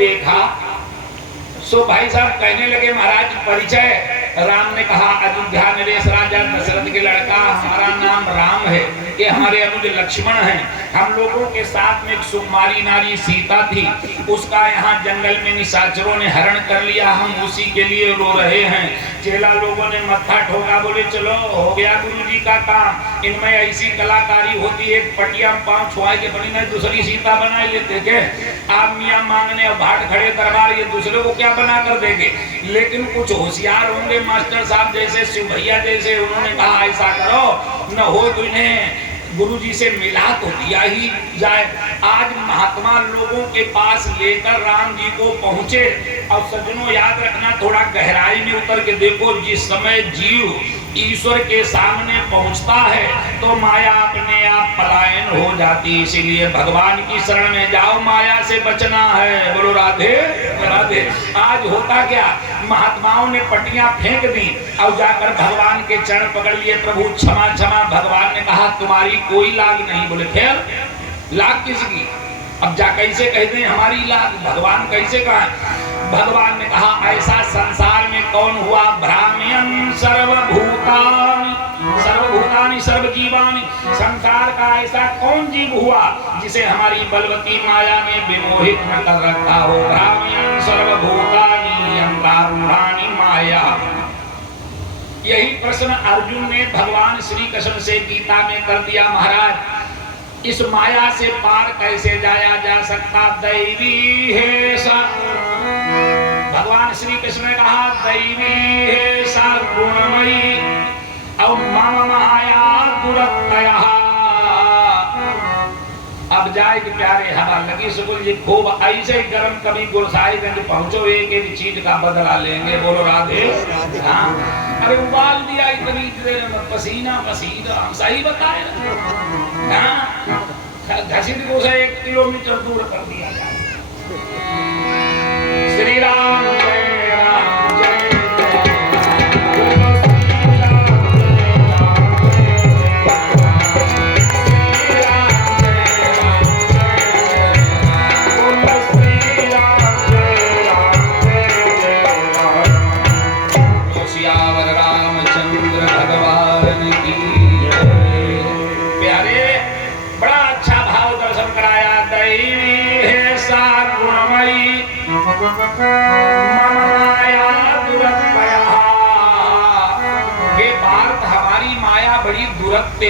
देखा सो भाई साहब कहने लगे महाराज परिचय। राम ने कहा अयोध्या नरेश राजा दशरथ के लड़का, हमारा नाम राम है, ये हमारे अनुज लक्ष्मण हैं। हम लोगों के साथ में एक सुकुमारी नारी सीता थी, उसका यहाँ जंगल में निशाचरों ने हरण कर लिया, हम उसी के लिए रो रहे हैं। चेला लोगों ने मत्था ठोका, बोले चलो हो गया गुरुजी का काम। इनमें ऐसी कलाकारी होती है, एक पटिया पांव छुआ के बनी नहीं दूसरी सीता बना लेते के। आप मियाँ मांगने और भाट खड़े दरबार, ये दूसरे को क्या बना कर देंगे। लेकिन कुछ होशियार होंगे मास्टर साहब जैसे शिव भैया जैसे, उन्होंने कहा ऐसा करो न हो तो इन्हें गुरुजी से मिला तो दिया ही जाए। आज महात्मा लोगों के पास लेकर राम जी को पहुंचे। और सज्जनों याद रखना, थोड़ा गहराई में उतर के देखो, जिस समय जीव ईश्वर के सामने पहुंचता है तो माया अपने आप पलायन हो जाती। इसीलिए भगवान की शरण में जाओ, माया से बचना है। बोलो राधे राधे। आज होता क्या, महात्माओं ने पटियां फेंक दी और जाकर भगवान के चरण पकड़ लिए, प्रभु क्षमा क्षमा। भगवान ने कहा तुम्हारी कोई लाग नहीं। बोले फिर लाग किसकी। अब जा कैसे कहते हैं हमारी लाग, भगवान कैसे कहा। भगवान ने कहा ऐसा संसार में कौन हुआ, भ्राम्यं सर्वभूतानि सर्वभूतानि सर्वजीवानि, संसार का ऐसा कौन जीव हुआ जिसे हमारी बलवती माया में विमोहित न कर रखा हो। भ्राम्यं सर्वभूतानि यंत्रारूढ़ानि माया। यही प्रश्न अर्जुन ने भगवान श्री कृष्ण से गीता में कर दिया, महाराज इस माया से पार कैसे जाया जा सकता। दैवी है सा, भगवान श्री कृष्ण ने कहा दैवी है सा गुणमयी और मम माया दुरत्यया। अब जाए कि प्यारे हवा लगी सुकुल जी खूब ऐसे गरम, कभी गुरसाईगंज पहुंचो एक एक चीज का बदला लेंगे। बोलो राधे। हाँ अरे उबाल दिया इतनी देर में, पसीना पसीना, हम सही बताए ना। हाँ घसीट को से 1 किलोमीटर दूर कर दिया जाए। श्री राम जय राम जय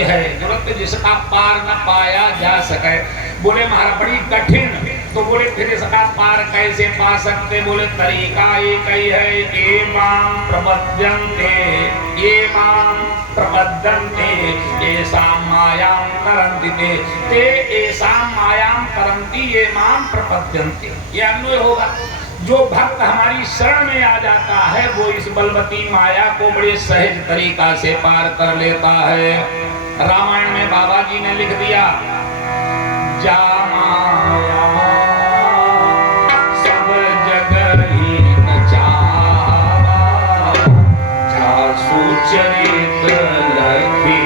है, दुरत्य जिसका पार न पाया जा सके। बोले महाराज बड़ी कठिन, तो बोले फिर इसका पार कैसे पा सकते। बोले तरीका एक ही है, ये माम प्रपद्यन्ते ये माम प्रपद्यन्ते ऐसा मायाम करन्ति ते ऐसा मायाम करन्ति ये माम प्रपद्यन्ते। ये अन्वय होगा। जो भक्त हमारी शरण में आ जाता है वो इस बलवती माया को बड़े सहज तरीका से पार कर लेता है। रामायण में बाबा जी ने लिख दिया, जा माया सब जगह ही नचावा, जा सुचरित लखी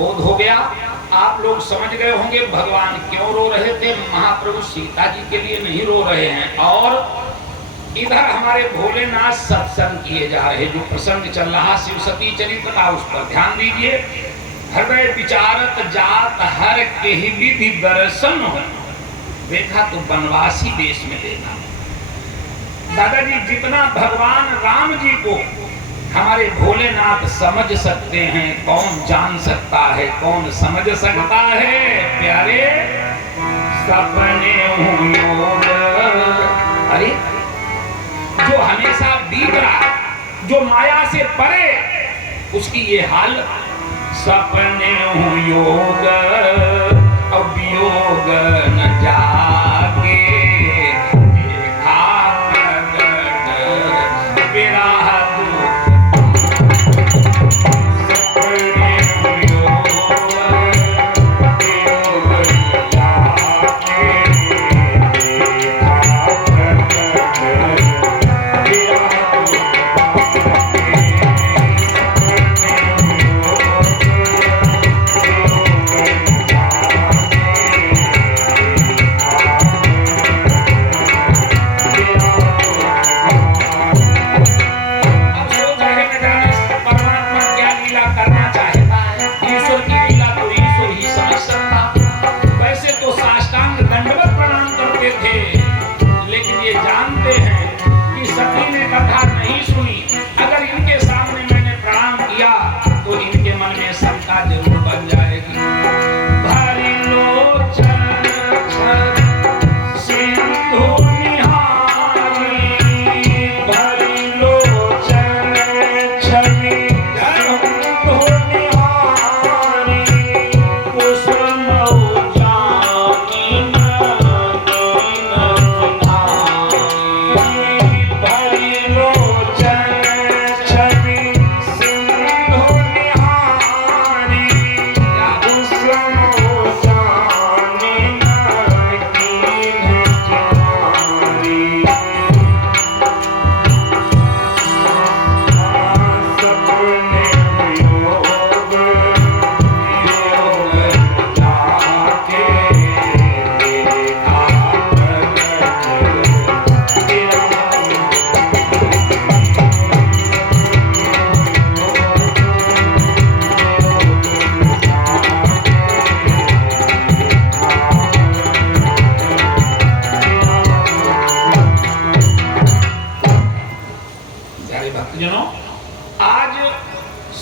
बोध हो गया। आप लोग समझ गए होंगे भगवान क्यों रो रहे थे। महाप्रभु सीता जी के लिए नहीं रो रहे हैं। और इधर हमारे भोलेनाथ सत्संग किए जा रहे, जो प्रसंग चल रहा शिव सती चरित्र का, उस पर ध्यान दीजिए। हृदय विचारत जात हर के ही विधि दर्शन हो, देखा तो बनवासी देश में देखा। दादाजी जितना भगवान राम जी को हमारे भोलेनाथ समझ सकते हैं, कौन जान सकता है, कौन समझ सकता है। प्यारे सपने योग, अरे जो हमेशा बीत रहा, जो माया से परे, उसकी ये हाल। सपने योग और वियोग न जागे, देखा प्रगट विरह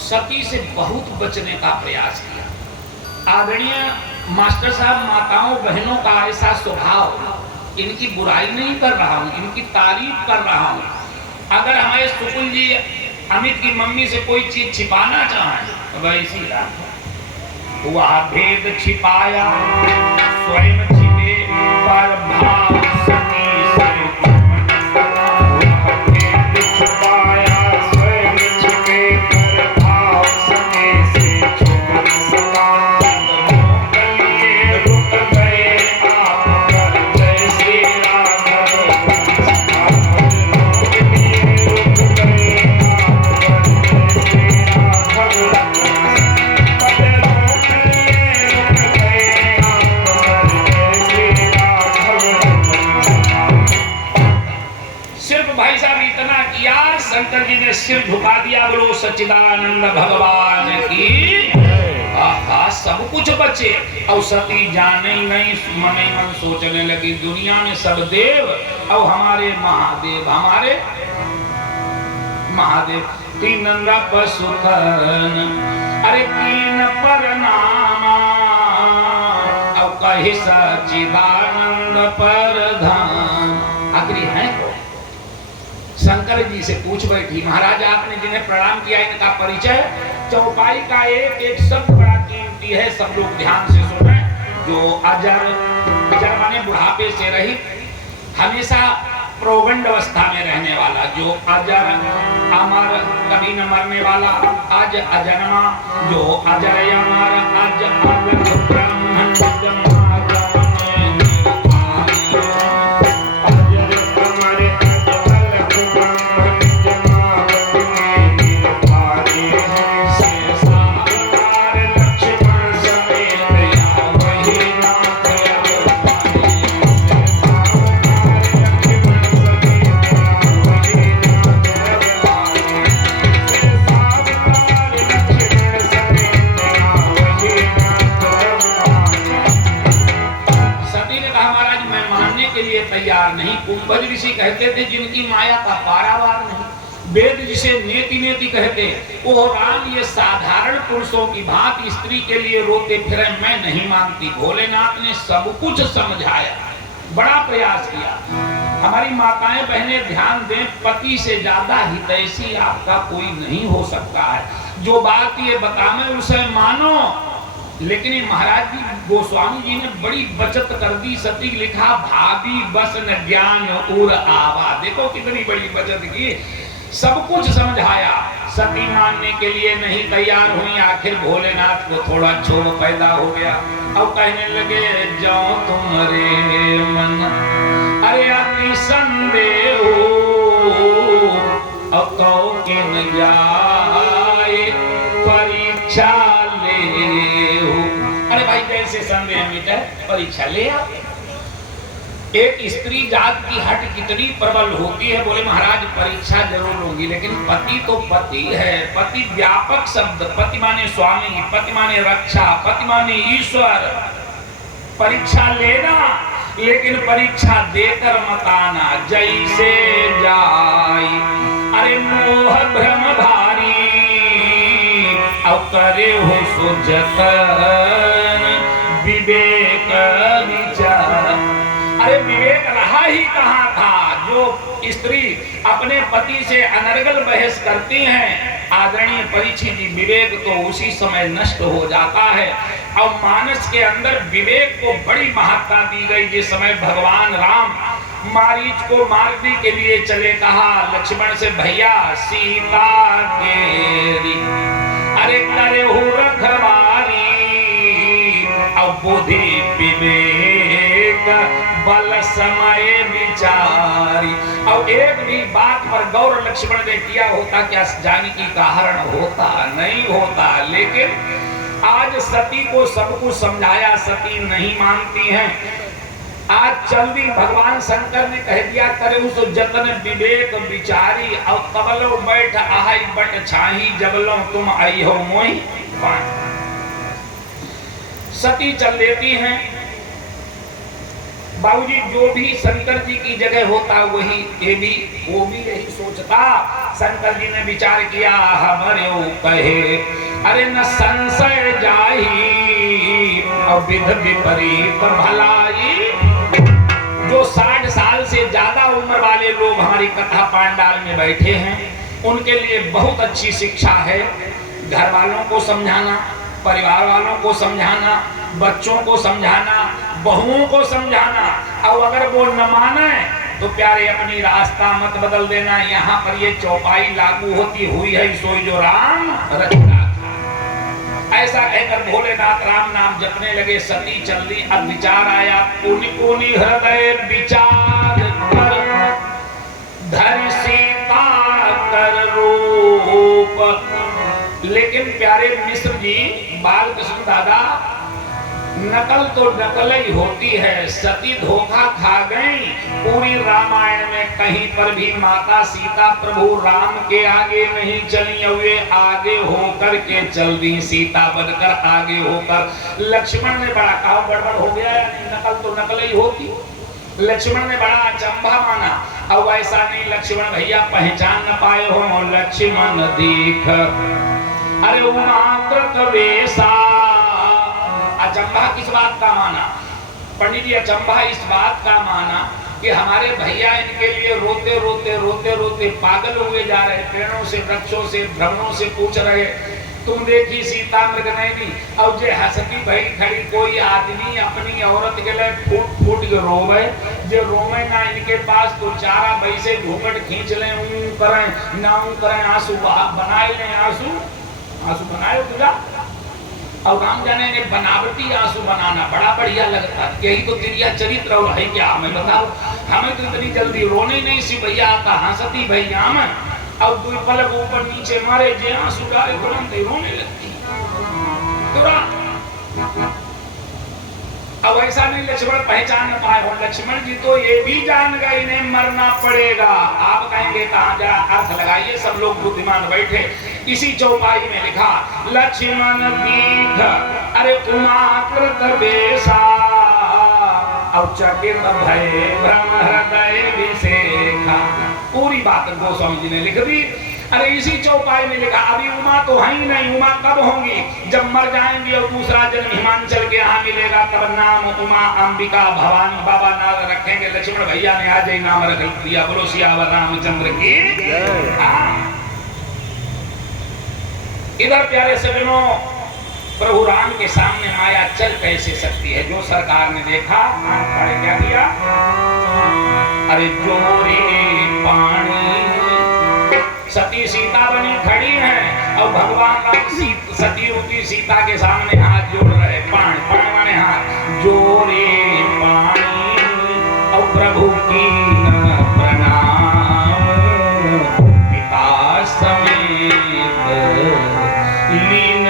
सती से बहुत बचने का प्रयास किया। आदरणीय मास्टर साहब, माताओं बहनों का ऐसा स्वभाव, इनकी बुराई नहीं कर रहा हूँ, इनकी तारीफ कर रहा हूँ। अगर हमारे सुकुल जी अमित की मम्मी से कोई चीज छिपाना चाहें तो वैसी वह भेद छिपाया स्वयं छिपे पर भाव सती से शंकर जी ने सिर झुका दिया। बोलो सच्चिदानंद भगवान की। आहा, सब कुछ बचे। और सती जाने नहीं, मन ही मन सोचने लगी दुनिया में सब देव और हमारे महादेव, हमारे महादेव तीन पशुखन, अरे तीन परनामा और कही सच्चिदानंद प्रधान। आखिरी है तो शंकर जी से पूछ बैठी, महाराज आपने जिन्हें प्रणाम किया इनका परिचय। चौपाई का एक एक शब्द बड़ा कीमती है, सब लोग ध्यान से सुने। जो अजर, अजर माने बुढ़ापे से रहित, हमेशा प्रोगंड अवस्था में रहने वाला, जो अजर अमर, कभी न मरने वाला, अज अजन्मा, जो अजर अमर, अज अजर ब्रह्मन लक्ष्मण पूर्वज ऋषि कहते थे जिनकी माया का पारावार नहीं, वेद जिसे नेति नेति कहते, वो राम ये साधारण पुरुषों की भांति स्त्री के लिए रोते फिरे, मैं नहीं मानती। भोलेनाथ ने सब कुछ समझाया, बड़ा प्रयास किया। हमारी माताएं बहनें ध्यान दें, पति से ज्यादा हितैषी आपका कोई नहीं हो सकता है। जो बात ये बतावे उसे मानो। लेकिन महाराज जी गोस्वामी जी ने बड़ी बचत कर दी। सती लिखा भाभी बस न ज्ञान उर आवा, देखो कितनी बड़ी बचत की, सब कुछ समझाया। सती मानने के लिए नहीं तैयार हुई। आखिर भोलेनाथ को थोड़ा क्षोभ पैदा हो गया। अब कहने लगे जाओ तुम्हारे मन अरे अति संदेह अब तो किन जाए परीक्षा ले। अरे भाई कैसे संदेह मिटे, परीक्षा ले आओ। एक स्त्री जात की हट कितनी प्रबल होती है। बोले महाराज परीक्षा जरूर लूंगी, लेकिन पति तो पति है। पति व्यापक शब्द, पति माने स्वामी, पति माने रक्षा, पति माने ईश्वर। परीक्षा लेना, लेकिन परीक्षा देकर मत आना। जैसे जाई अरे मोह भ्रम भारी अब करे हो सो जतन विवेक विचार। अरे विवेक रहा ही कहाँ था। जो स्त्री अपने पति से अनर्गल बहस करती हैं, आदरणीय परीक्षित जी, विवेक तो उसी समय नष्ट हो जाता है। और मानस के अंदर विवेक को बड़ी महत्ता दी गई। जिस समय भगवान राम मारीच को मारने के लिए चले, कहा लक्ष्मण से भैया सीता केरी अरे करे हो रखवारी अब बुद्धि विवेक बल समय विचारी। और एक भी बात पर गौर लक्ष्मण ने किया होता, क्या जानकी का हरण होता? नहीं होता। लेकिन आज सती को सब कुछ समझाया, सती नहीं मानती हैं। आज चल दी, भगवान शंकर ने कह दिया करे उस जतन विवेक विचारी और तबलो बैठ आई बट छाही जबलो तुम आई हो मोही। सती चल देती हैं। बाबूजी जो भी शंकर जी की जगह होता वही ये भी वो भी यही सोचता। शंकर जी ने विचार किया हमारे कहे अरे न संशय जाही और विध विपरीत भलाई। जो 60 साल से ज्यादा उम्र वाले लोग हमारी कथा पांडाल में बैठे हैं, उनके लिए बहुत अच्छी शिक्षा है। घर वालों को समझाना, परिवार वालों को समझाना, बच्चों को समझाना, बहुओं को समझाना। और अगर वो न माने तो प्यारे अपनी रास्ता मत बदल देना। यहाँ पर ये चौपाई लागू होती हुई है सोई जो राम रचना। ऐसा कहकर भोलेनाथ राम नाम जपने लगे। सती चल दी। अब विचार आया, पुनि पुनि हृदय विचार कर धरि सीता कर रूप। लेकिन प्यारे मिश्र जी, बालकृष्ण दादा, नकल तो नकल ही होती है। सती धोखा खा गई। पूरी रामायण में कहीं पर भी माता सीता प्रभु राम के आगे नहीं चली, हुए आगे होकर के चल दी। सीता बनकर आगे होकर लक्ष्मण ने बड़ा कहा गड़बड़ हो गया या नहीं, नकल तो नकल ही होती। लक्ष्मण ने बड़ा अचंभा माना। अब ऐसा नहीं लक्ष्मण भैया पहचान न पाए हो। लक्ष्मण देख अरे उमाकृत वेशा। अचंभा किस बात का माना पंडित जी? अचंभा इस बात का माना कि हमारे भैया इनके लिए रोते रोते रोते रोते पागल हुए जा रहे। पेड़ों से, वृक्षों से, भ्रमणों से पूछ रहे तुम देखी सीता मृगनयनी। अब जे हंसती भई खड़ी, कोई आदमी अपनी औरत के लिए फूट फूट के रोवे। जो रोवे ना इनके पास तो चारा भई से घूंघट खींच लें, ऊं करें ना ऊं करें, आंसू बनाए लें। आंसू बनाए तुझा। और राम जाने ने बनावटी आंसू बनाना बड़ा बढ़िया लगता है। यही तो तेरिया चरित्र और है क्या? हमें बताओ, हमें तो इतनी जल्दी रोने नहीं सी भैया आता, हंसती भैया में। अब दो पलक ऊपर नीचे मारे, जे आंसू डाले तुरंत ही रोने लगती। अब ऐसा नहीं लक्ष्मण पहचान न पाए हो। लक्ष्मण जी तो ये भी जान गए इन्हें मरना पड़ेगा। आप कहेंगे कहाँ जा, अर्थ लगाइए। सब लोग बुद्धिमान बैठे। इसी चौपाई में लिखा लक्ष्मण दीघ अरे उमाकृत वेशा और चकित भये भ्रम हृदय विशेखा। पूरी बात गोस्वामी जी ने लिख दी। अरे इसी चौपाई में लिखा, अभी उमा तो है ही नहीं, उमा कब होंगी? जब मर जाएंगी और दूसरा जन्म हिमांचल के यहाँ मिलेगा, तब नाम उमा अंबिका भवानी बाबा नाम रखेंगे। लक्ष्मण भैया ने आज ही नाम रख दिया। बोलो सियावर रामचंद्र की। इधर प्यारे सज्जनों, प्रभु राम के सामने माया चल कैसे सकती है? जो सरकार ने देखा, क्या किया? अरे जोरे पानी, सती सीता बनी खड़ी है और भगवान राम सती रूपी सीता के सामने हाथ जोड़ रहे। पानी पानी माने हाथ जोरे पानी और प्रभु की प्रणाम पिता समेत लीन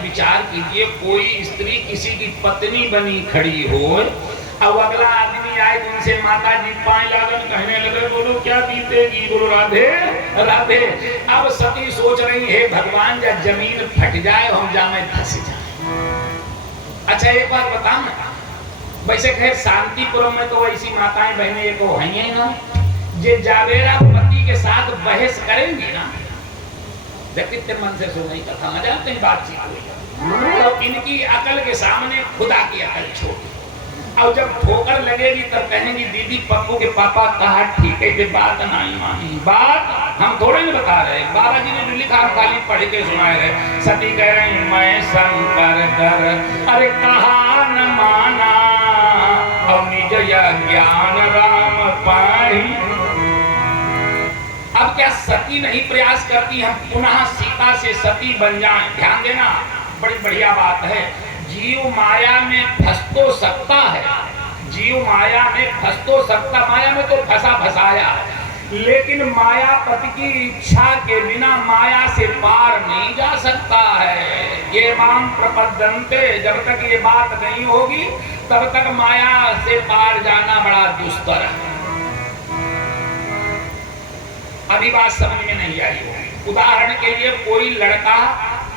विचार कीजिए। कोई स्त्री किसी की पत्नी बनी खड़ी हो, अब अगला आदमी आए तो उनसे माता जी पाए लागन कहने लगे, बोलो क्या पीतेगी? बोलो राधे राधे। अब सती सोच रही है, भगवान जब जमीन फट जाए हम जामे धस जाए। अच्छा एक बात बताओ ना, वैसे कहे शांतिपुरम में तो ऐसी माताएं बहनें एक है ना, जे जावेरा पति के साथ बहस करेंगी ना, व्यक्तित्व मन से सो नहीं कथा न जानते हैं बातचीत हुई तो इनकी अकल के सामने खुदा की अकल छोड़। और जब ठोकर लगेगी तब कहेंगी दीदी पप्पू के पापा कहा ठीक है, बात नहीं मानी। बात हम थोड़े नहीं बता रहे, बाबा जी ने जो लिखा खाली पढ़ के सुनाए रहे। सती कह रही मैं शंकर कर, अरे कहा न माना और निज ज्ञान राम पाई। अब क्या सती नहीं प्रयास करती हम पुनः सीता से सती बन जाएं? ध्यान देना, बड़ी बढ़िया बात है। जीव माया में फंस तो सकता है, जीव माया में फंस तो सकता, माया में तो फंसा फंसाया, लेकिन मायापति की इच्छा के बिना माया से पार नहीं जा सकता है। ये माम प्रपद्यन्ते, जब तक ये बात नहीं होगी तब तक माया से पार जाना बड़ा दुस्तर है। अभी बात समझ में नहीं आई होगी। उदाहरण के लिए कोई लड़का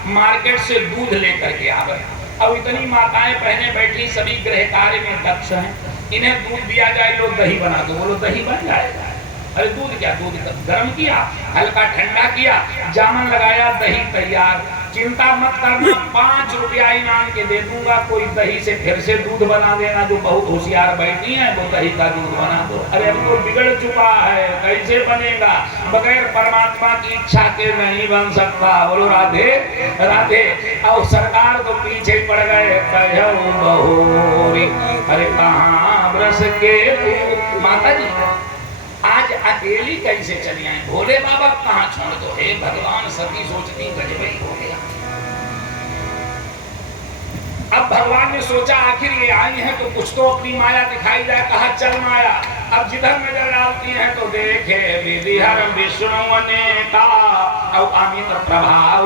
मार्केट से दूध लेकर के आवे, अब इतनी माताएं बहनें बैठी सभी गृह कार्य में दक्ष हैं, इन्हें दूध दिया जाए, लो दही बना दो, बोलो दही बन जाएगा। अरे दूध क्या, दूध गर्म किया, हल्का ठंडा किया, जामन लगाया, दही तैयार। चिंता मत करना, 5 रुपया इनाम के दे दूंगा, कोई दही से फिर से दूध बना देना। जो बहुत होशियार बैठी है वो दही का दूध बना दो। अरे अब तो बिगड़ चुका है, कैसे बनेगा? बगैर परमात्मा की इच्छा के नहीं बन सकता। बोलो राधे राधे। और सरकार तो पीछे पड़ गए, अरे कहाँ बरस के माता जी आज अकेली कैसे चली आई? भोले बाबा कहाँ छोड़ दो? हे भगवान, सती सोचती गजबई हो गया। अब भगवान ने सोचा आखिर ये आई है तो कुछ तो अपनी माया दिखाई जाए। कहा चल माया। अब जिधर नजर डालती है तो देखे विधिहर विष्णु अनेका और अमित प्रभाव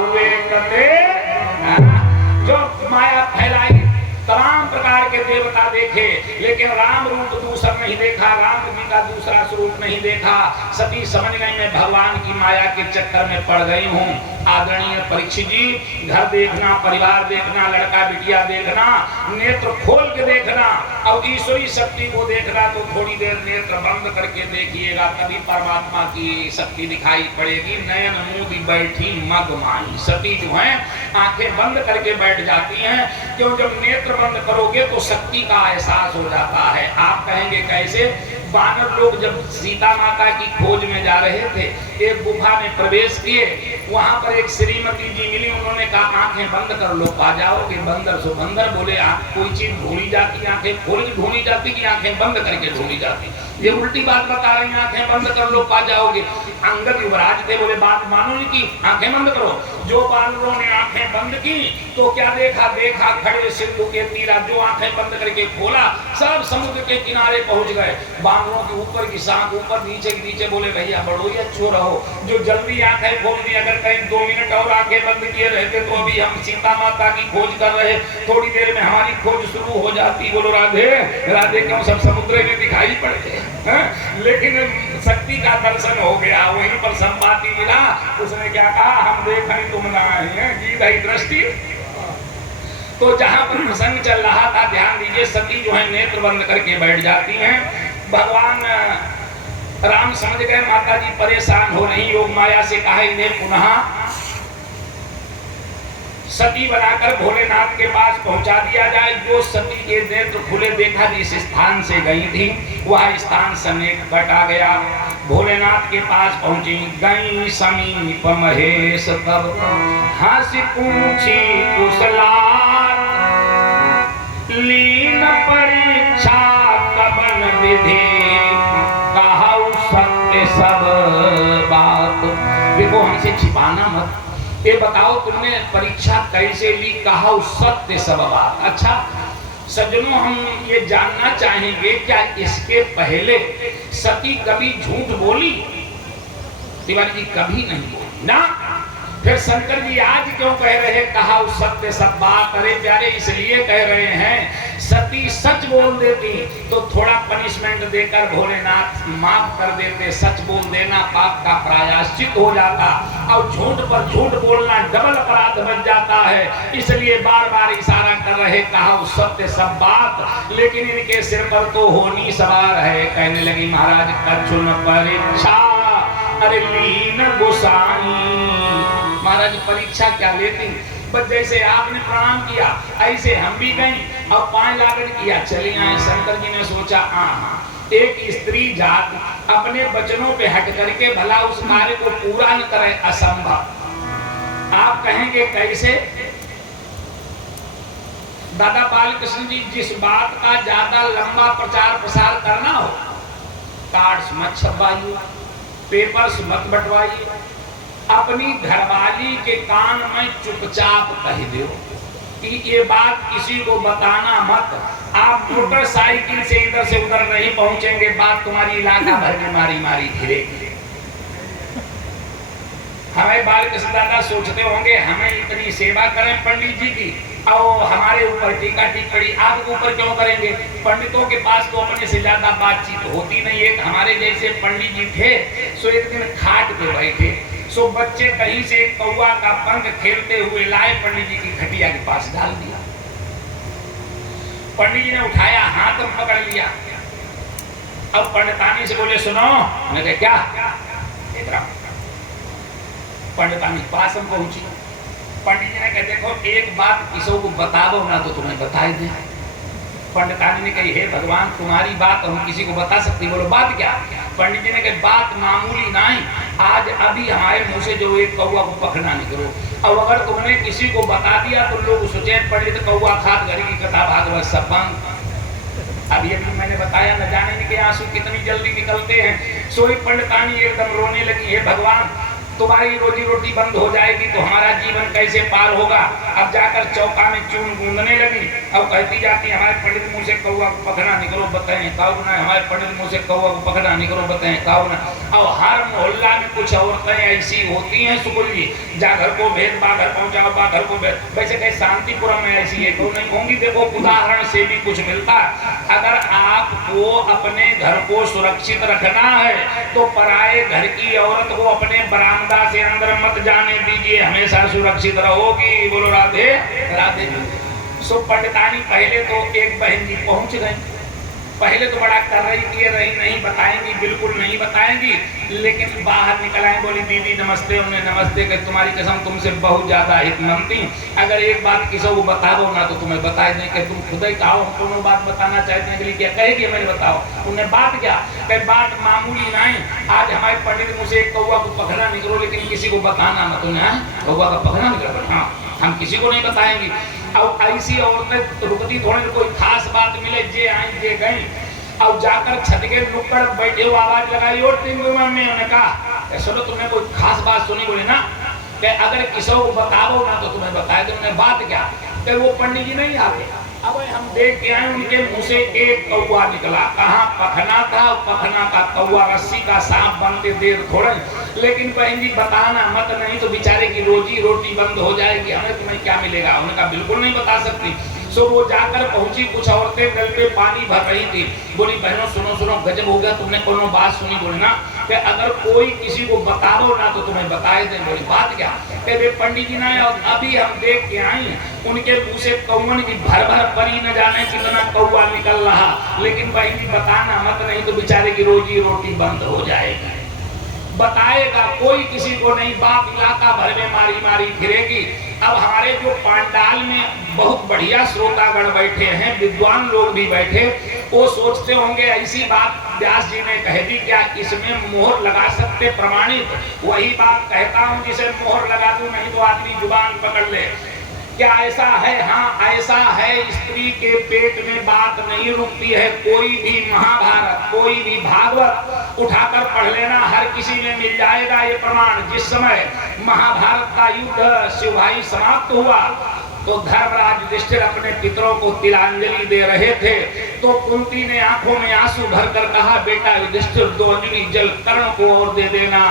जो माया फैलाई, तमाम प्रकार के देवता देखे, लेकिन राम रूप दूसरा नहीं देखा, राम जी का दूसरा स्वरूप नहीं नहीं देखा। सती समझ गई मैं भगवान की माया के चक्कर में पड़ गई हूँ। आदरणीय परीक्षित जी, घर देखना, परिवार देखना, लड़का बिटिया देखना, नेत्र खोल के देखना। अब ईश्वरी शक्ति को देखना तो थोड़ी देर नेत्र बंद करके देखिएगा, तभी परमात्मा की शक्ति दिखाई पड़ेगी। नयन मूंदी बैठी मगमाई। सती जो है आंखें बंद करके बैठ जाती हैं, क्यों? जब नेत्र बंद करोगे तो शक्ति का एहसास हो जाता है। आप कहेंगे कैसे? वानर लोग जब सीता माता की खोज में जा रहे थे, एक गुफा में प्रवेश किए, वहां पर एक श्रीमती जी मिली। उन्होंने कहा आंखें बंद कर लो, पा जाओगे। बंदर सो बंदर बोले, कोई चीज ढूंढी जाती, आंखें खोल के ढूंढी जाती कि आंखें बंद करके ढूंढी जाती? ये उल्टी बात बता रही हैं, आंखें बंद कर लो, पा जाओगे। अंगद युवराज थे, बोले बात मानो नहीं की, आंखें बंद करो। जो बानरों ने आंखें बंद की तो क्या देखा? देखा खड़े सिंधु के तीरा। जो आंखें बंद करके खोला, सब समुद्र के किनारे पहुंच गए। बानरों के ऊपर की सांख ऊपर, नीचे के नीचे। बोले भैया बड़ो ही अच्छो रहो, जो जल्दी आंखें खोल दी। अगर कहीं 2 मिनट और आंखें बंद किए रहते तो अभी हम सीता माता की खोज कर रहे, थोड़ी देर में हमारी खोज शुरू हो जाती। बोलो राधे राधे। क्यों? सब समुद्र में दिखाई पड़ते हैं, लेकिन शक्ति का दर्शन हो गया। वहीं पर संपाति मिला, उसने क्या कहा? हम देखें तुम ना आए, की गई दृष्टि। तो जहां पर प्रसंग चल रहा था, ध्यान दीजिए, सती जो है नेत्र बंद करके बैठ जाती हैं। भगवान राम समझ गए माता जी परेशान हो रही, योग माया से कहा इन्हें पुनः सती बनाकर भोलेनाथ के पास पहुंचा दिया जाए। जो सती के नेत्र खुले देखा, जिस स्थान से गई थी वह स्थान समेत बटा गया। भोलेनाथ के पास पहुंची, गई समीप महेश तब हंसी पूछी कुशलार, लीन परीक्षा कबन विधि, कहा सत्य सब बात। देखो, हमसे छिपाना मत, ये बताओ तुमने परीक्षा कैसे ली? कहा सत्य सब बात। अच्छा सज्जनों, हम ये जानना चाहेंगे, क्या इसके पहले सती कभी झूठ बोली? तिवारी जी कभी नहीं बोली ना। फिर शंकर जी आज क्यों कह रहे कहा सत्य सब बात? अरे प्यारे, इसलिए कह रहे हैं सती सच बोल देती तो थोड़ा पनिशमेंट देकर भोलेनाथ माफ कर देते। सच बोल देना पाप का प्रायश्चित हो जाता, और झूठ पर झूठ बोलना डबल अपराध बन जाता है। इसलिए बार बार इशारा कर रहे कहा सत्य सब बात, लेकिन इनके सिर पर तो होनी सवार है। कहने लगी महाराज कछुन परीक्षा अरे लीन गोसाई। महाराज परीक्षा क्या लेती? बस जैसे आपने प्रणाम किया ऐसे हम भी गए और 5 लागत किया, चले आए। शंकर जी ने सोचा एक स्त्री जात अपने वचनों पे हट करके भला उस कार्य को पूरा न करे, असंभव। आप कहेंगे कैसे? दादा बालकृष्ण जी, जिस बात का ज्यादा लंबा प्रचार प्रसार करना हो, कार्ड्स मत छपवाइए, पेपर्स मत बंटवाइए, अपनी घरवाली के कान में चुपचाप कह दो कि ये बात किसी को बताना मत। आप मोटरसाइकिल से इधर से उधर नहीं पहुंचेंगे, बात तुम्हारी इलाका भर में मारी मारी फिरेगी। हमें बालकृष्ण दादा सोचते होंगे हमें इतनी सेवा करें पंडित जी की और हमारे ऊपर टीका टिप्पणी आपके ऊपर क्यों करेंगे? पंडितों के पास तो अपने से ज्यादा बातचीत होती नहीं। एक हमारे जैसे पंडित जी थे, सो एक दिन खाट पे बैठे, सो बच्चे कहीं से कौवा का पंख खेलते हुए लाए, पंडित जी की खटिया के पास डाल दिया। पंडित जी ने उठाया, हाथ में पकड़ लिया। अब पंडितानी से बोले सुनो। मैंने कहा क्या? पंडितानी पास हम पहुंची। पंडित जी ने कहा देखो एक बात किसी को बताओ ना तो तुम्हें बताई दे। पंडितानी ने कही हे भगवान तुम्हारी बात हम किसी को बता सकती? बोलो बात क्या? पंडित जी ने कहा बात मामूली नहीं, आज अभी हमारे मुंह से जो एक कौवा को पकड़ना नहीं करो, अब अगर तुमने किसी को बता दिया तो लोग सोचे पंडित कौवा खात घर की कथा भागवत सब बंद। अभी अभी मैंने बताया न जाने के आंसू कितनी जल्दी निकलते हैं। सोई पंडितानी एकदम रोने लगी, हे भगवान तुम्हारी रोजी रोटी बंद हो जाएगी तो हमारा जीवन कैसे पार होगा। अब जाकर चौका में चून गूंदने लगी। अब कहती जाती हमारे पंडित मुंह से कौवा को पकड़ा निकलो बताएं काऊ ना, हमारे पंडित मुंह से कौवा को पकड़ा निकलो बताएं काऊ ना। अब हर मोहल्ला में कुछ औरतें ऐसी होती हैं सुकुल जी, जा घर को भेद बा घर पहुंचा बा घर को भेद। वैसे कहीं शांतिपुरम में ऐसी है तो नहीं होंगी। देखो उदाहरण से भी कुछ मिलता। अगर आपको अपने घर को सुरक्षित रखना है तो पराये घर की औरत को अपने बरामदा से अंदर मत जाने दीजिए, हमेशा सुरक्षित रहोगी। बोलो राधे राधे। सो पंडितानी पहले तो एक बहन जी पहुंच गई। पहले तो बड़ा कर रही थी, रही नहीं बताएंगी, बिल्कुल नहीं बताएंगी, लेकिन बाहर निकल आए, बोली दीदी नमस्ते। उन्हें नमस्ते कर तुम्हारी कसम तुमसे बहुत ज्यादा हितमंदी, अगर एक बात किसी को बता दो ना तो तुम्हें बता दें कि तुम खुद ही कहो हम तुम्हें बात बताना चाहते हैं। क्या कहेगी मैंने बताओ। उन्हें बात क्या कहे, बात मामूली नहीं। आज हमारे पंडित मुझसे एक कौवा को पकड़ा निकलो लेकिन किसी को बताना ना। तुमने कौवा का पकड़ा निकलो, हाँ हम किसी को नहीं बताएंगे। अब ऐसी औरतें रुकती थोड़ी, कोई खास बात मिले जे आई जे गई। अब जाकर छत के नुक्कड़ बैठे हो आवाज लगाई और तीन उन्होंने कहा सुनो तुमने कोई खास बात सुनी। बोले ना कि अगर किसी को बताओ ना तो तुम्हें बताए दो। उन्हें बात क्या कि वो पंडित जी नहीं आते। अब हम देख के आए उनके मुंह से एक कौवा निकला। कहाँ पखना था, पखना का कौवा रस्सी का सांप बनते देर थोड़े। लेकिन बहन जी बताना मत, नहीं तो बेचारे की रोजी रोटी बंद हो जाएगी, हमें तुम्हें क्या मिलेगा। उन्होंने कहा बिल्कुल नहीं बता सकती। सो वो जाकर पहुंची, कुछ औरतें गल पे पानी भर रही थी। बोली बहनों सुनो सुनो गजब हो गया, तुमने कोनो बात सुनी। बोले ना कि अगर कोई किसी को बता दो ना तो तुम्हें बताए दें। बोली बात क्या कि वे पंडित जी ना अभी हम देख के आई, उनके मुंह से कौवन की भर भर परी न जाने कितना कौवा निकल रहा। लेकिन बहन जी बताना मत, नहीं तो बेचारे की रोजी रोटी बंद हो जाएगी। बताएगा कोई किसी को नहीं, बाप इलाका भर में मारी मारी फिरेगी। अब हमारे जो पांडाल में बहुत बढ़िया श्रोतागण बैठे हैं, विद्वान लोग भी बैठे, वो सोचते होंगे ऐसी बात व्यास जी ने कह दी क्या, इसमें मोहर लगा सकते प्रमाणित। वही बात कहता हूँ जिसे मोहर लगा दूं, नहीं तो आदमी जुबान पकड़ ले। क्या ऐसा है? हाँ ऐसा है। स्त्री के पेट में बात नहीं रुकती है। कोई भी महाभारत, कोई भी भागवत उठाकर पढ़ लेना, हर किसी में मिल जाएगा ये प्रमाण। जिस समय महाभारत का युद्ध शिवभाई समाप्त हुआ तो धर्मराज युधिष्ठिर अपने पितरों को तिलांजलि दे रहे थे, तो कुंती ने आंखों में आंसू भरकर कहा बेटा युधिष्ठिर 2 अंजलि जल कर्ण को और दे देना।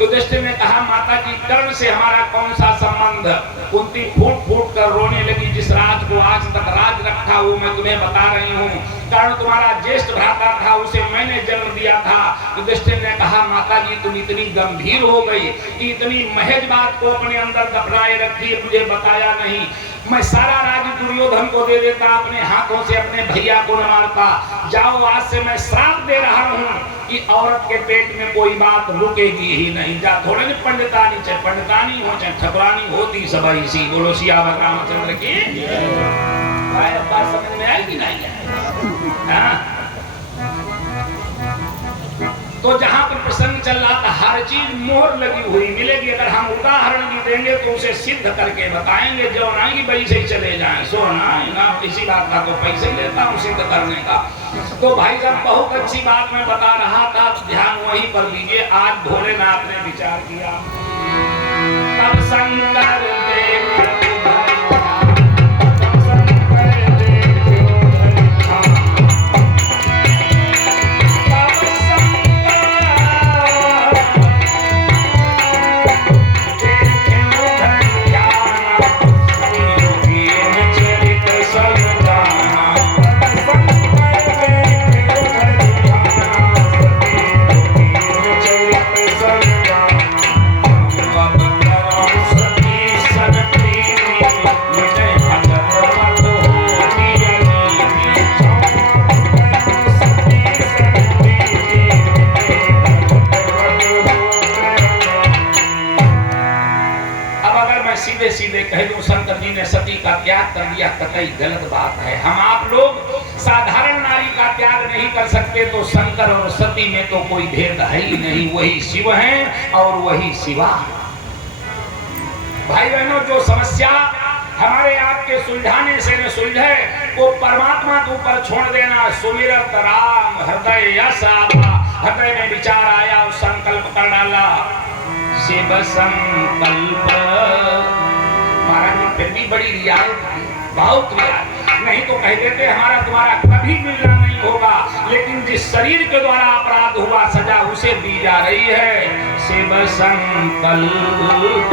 युधिष्ठिर ने कहा माता जी कर्ण से हमारा कौन सा संबंध। कुंती फूट फूट कर रोने लगी, जिस राज को आज तक राज रखा वो मैं तुम्हें बता रही हूँ। कर्ण तुम्हारा ज्येष्ठ भ्राता था, उसे मैंने जन्म दिया था। युधिष्ठिर ने कहा माता जी तुम इतनी गंभीर हो गई कि इतनी महज बात को अपने अंदर दफनाए रखती है, मुझे बताया नहीं। मैं सारा राज दुर्योधन को दे देता, अपने हाथों से अपने भैया को न मारता। जाओ आज से मैं श्राप दे रहा हूँ कि औरत के पेट में कोई बात रुकेगी ही नहीं। जा थोड़े ने पंडितानी, चाहे पंडितानी हो चाहे ठकुरानी होती सब इसी। बोलो सियावर रामचंद्र की। बात समझ में आएगी नहीं है? तो जहां पर प्रसंग चल रहा था हर चीज मोहर लगी हुई मिलेगी। अगर हम उदाहरण भी देंगे तो उसे सिद्ध करके बताएंगे। जो ना कि पैसे ही चले जाएं, सो ना इसी बात का तो पैसे लेता हूँ सिद्ध करने का। तो भाई साहब बहुत अच्छी बात मैं बता रहा था, ध्यान वहीं पर लीजिए। आज भोलेनाथ ने विचार किया, तब शंकर कतई गलत बात है। हम आप लोग साधारण नारी का त्याग नहीं कर सकते, तो शंकर और सती में तो कोई भेद है ही नहीं। वही शिव है और वही शिवा। भाई बहनों जो समस्या हमारे आपके सुलझाने से न सुलझे वो परमात्मा के ऊपर छोड़ देना। सुमिरत राम हृदय यश आता, हृदय में विचार आया और संकल्प कर डाला। शिव संकल्प। महाराज जी फिर भी बड़ी रियायत थी, बहुत रियायत। नहीं तो कह देते हमारा तुम्हारा कभी मिलना नहीं होगा, लेकिन जिस शरीर के द्वारा अपराध हुआ सजा उसे दी जा रही है। शिव संकल्प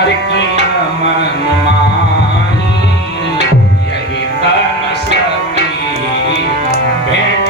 अरे की मन माही, यही तन सती भेंट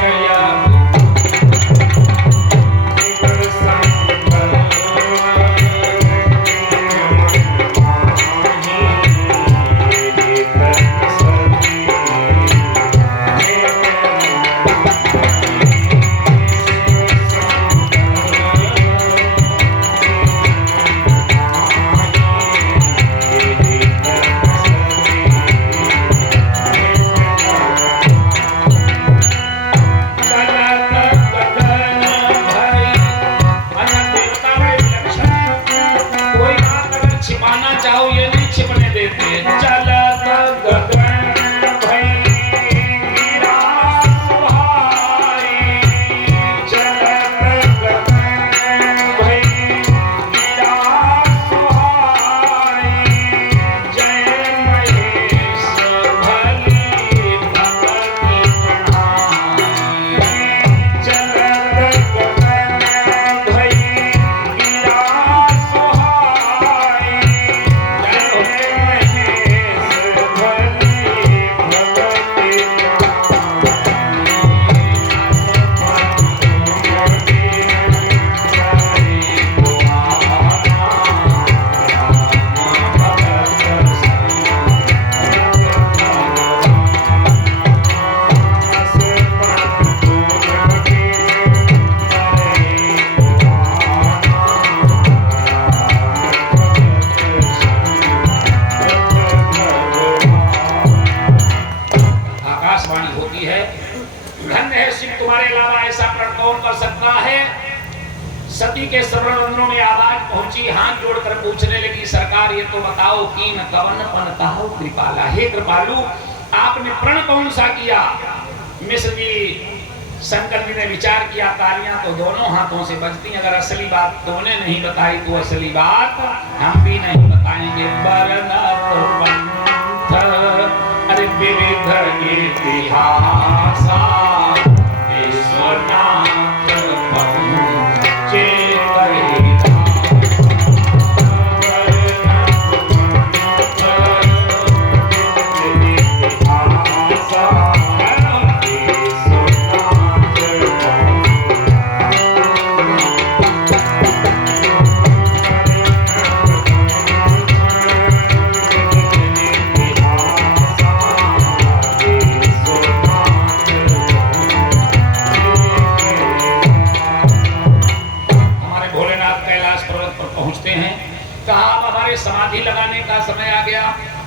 सती के श्रवण रंध्रों में आवाज पहुंची, हाथ जोड़कर पूछने लगी, सरकार ये तो बताओ कीन कवन पन कहो कृपाला। हे कृपालु, आपने प्रण कौन सा किया? मिश्र जी शंकर जी ने विचार किया, तालियां तो दोनों हाथों से बजती, अगर असली बात तूने नहीं बताई तो असली बात हम भी नहीं बताएंगे। बरनत पंथ अरे विविध इतिहास विश्वनाथ पहुँचे समाधि लगाने का समय आ गया।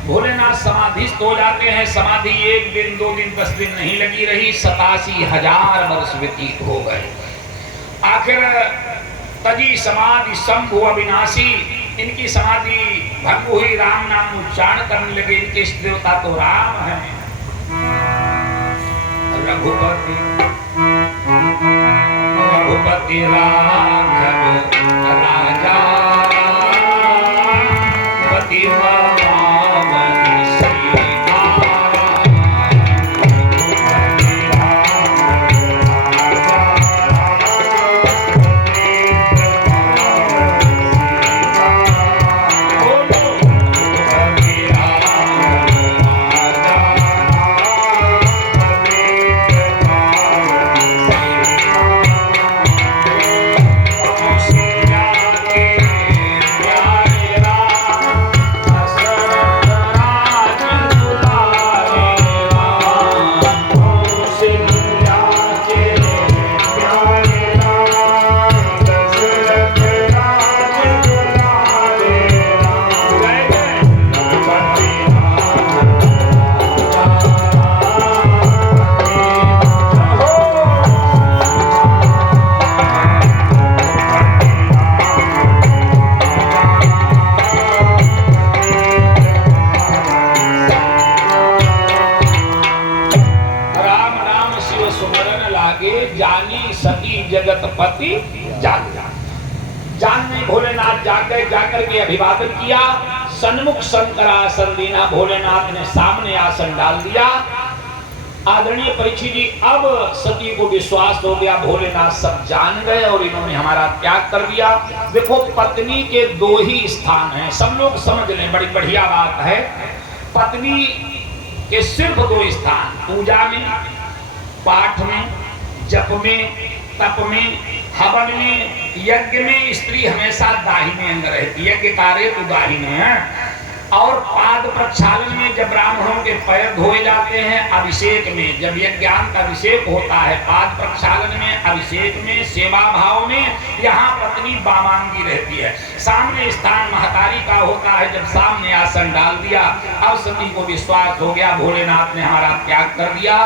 भोलेनाथ समाधिस्थ हो जाते हैं। समाधि 1 दिन 2 दिन 10 दिन नहीं लगी रही, 87,000 वर्ष व्यतीत हो गए। आखिर तजी समाधि शंभु अविनाशी, इनकी समाधि भंग हुई, राम नाम उच्चारण करने लगे। इनके इष्ट देवता तो राम है। रघुपति रघुपति राघव राजा में जाकर के अभिवादन किया। सन्मुख शंकरासन दीना, भोलेनाथ ने सामने आसन डाल दिया। आदरणीय परीक्षित जी, अब सती को विश्वास हो गया, भोलेनाथ सब जान गए और इन्होंने हमारा त्याग कर दिया। देखो, पत्नी के दो ही स्थान हैं, सब लोग समझ लें, बड़ी बढ़िया बात है। पत्नी के सिर्फ दो स्थान, पूजा में, पाठ में, जप में, तप में, हवन में, यज्ञ में स्त्री हमेशा दाहिने अंग रहती है, यज्ञ कार्य तो दाहिने है। और पाद प्रक्षालन में जब ब्राह्मणों के पैर धोए जाते हैं, अभिषेक में जब यज्ञांत अभिषेक होता है, पाद प्रक्षालन में, अभिषेक में, सेवा भाव में, यहाँ पत्नी वामांगी रहती है। सामने स्थान महतारी का होता है। जब सामने आसन डाल दिया, अब सती को विश्वास हो गया, भोलेनाथ ने हमारा त्याग कर दिया।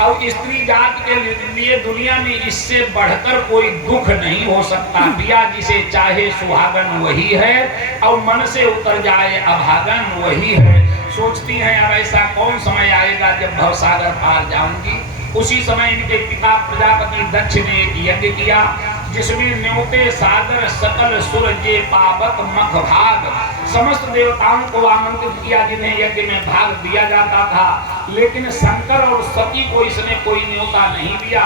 अब स्त्री जात के लिए दुनिया में इससे बढ़कर कोई दुख नहीं हो सकता। पिया जिसे चाहे सुहागन वही है, और मन से उतर जाए अभागन वही है। सोचती हैं अब ऐसा कौन समय आएगा जब भवसागर पार जाऊंगी। उसी समय इनके पिता प्रजापति दक्ष ने एक यज्ञ किया, जिसमें न्योते सागर सकल सुर जे पावक मख भाग। समस्त देवताओं को आमंत्रित किया जिन्हें यज्ञ में भाग दिया जाता था, लेकिन शंकर और सती को इसने कोई न्योता नहीं दिया।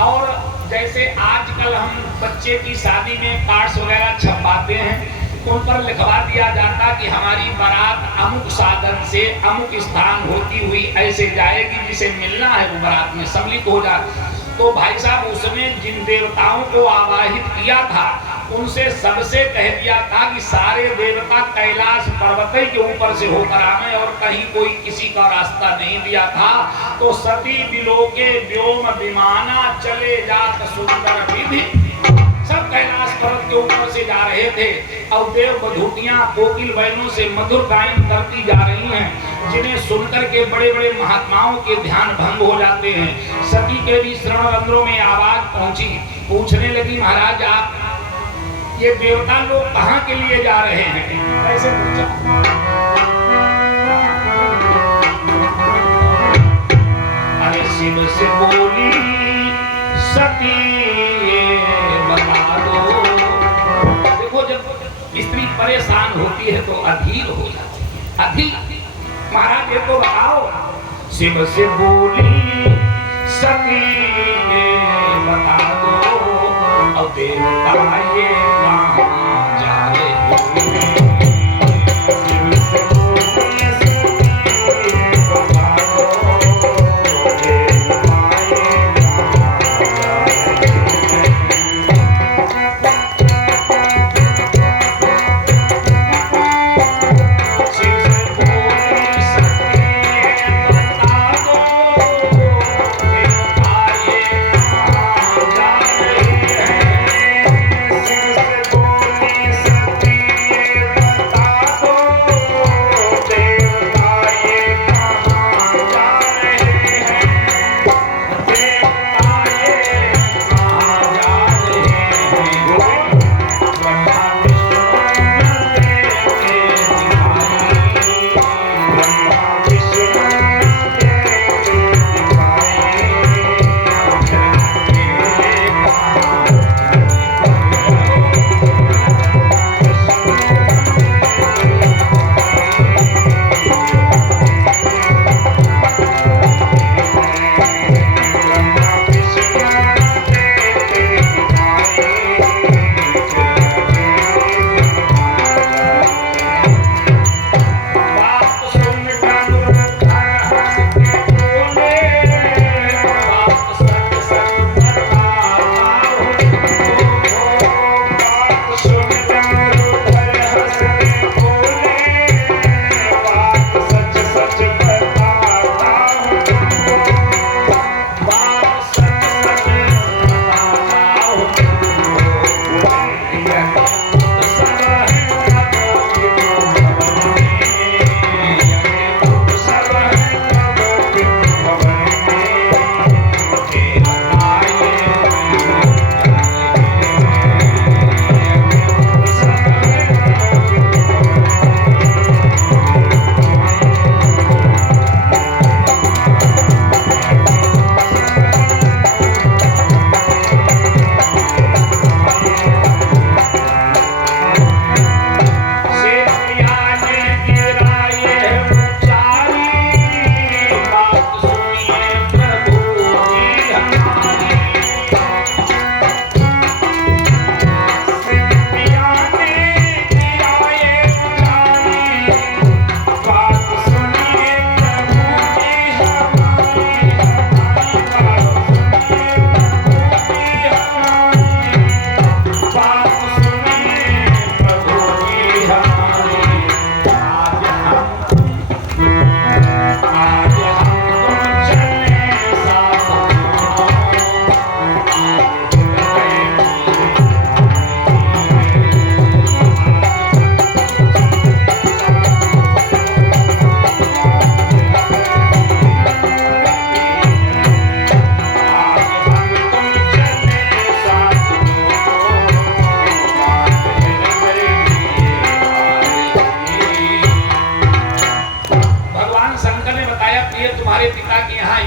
और जैसे आजकल हम बच्चे की शादी में कार्ड्स वगैरह छपवाते हैं, उन पर लिखवा दिया जाता कि हमारी बारात अमुक साधन से अमुक स्थान होती हुई ऐसे जाएगी, जिसे मिलना है वो बारात में सम्मिलित हो जाए। तो भाई साहब, उसने जिन देवताओं को आवाहित किया था, उनसे सबसे कह दिया था कि सारे देवता कैलाश पर्वत के ऊपर से होकर आवे, और कहीं कोई किसी का रास्ता नहीं दिया था। तो सती बिलोके व्योम विमाना चले जात सुंदर विधि, सब कैलाश पर्वत के ऊपर से जा रहे थे। और देव बधूटियां कोकिल बैलों से मधुर गायन करती जा रही हैं, जिन्हें सुनकर के बड़े बड़े महात्माओं के ध्यान भंग हो जाते हैं। सती के भी श्रवण रंध्रों में आवाज पहुंची, पूछने लगी, महाराज आप ये देवता लोग कहाँ के लिए जा रहे हैं? कैसे पूछा? अरे शिव से बोली सती बता दो। देखो, जब स्त्री परेशान होती है तो अधीर हो जाती है, अधीर। महाराज ये तो बताओ। शिव से बोली सती बता दो, और देवता ये कहाँ जा रहे हैं?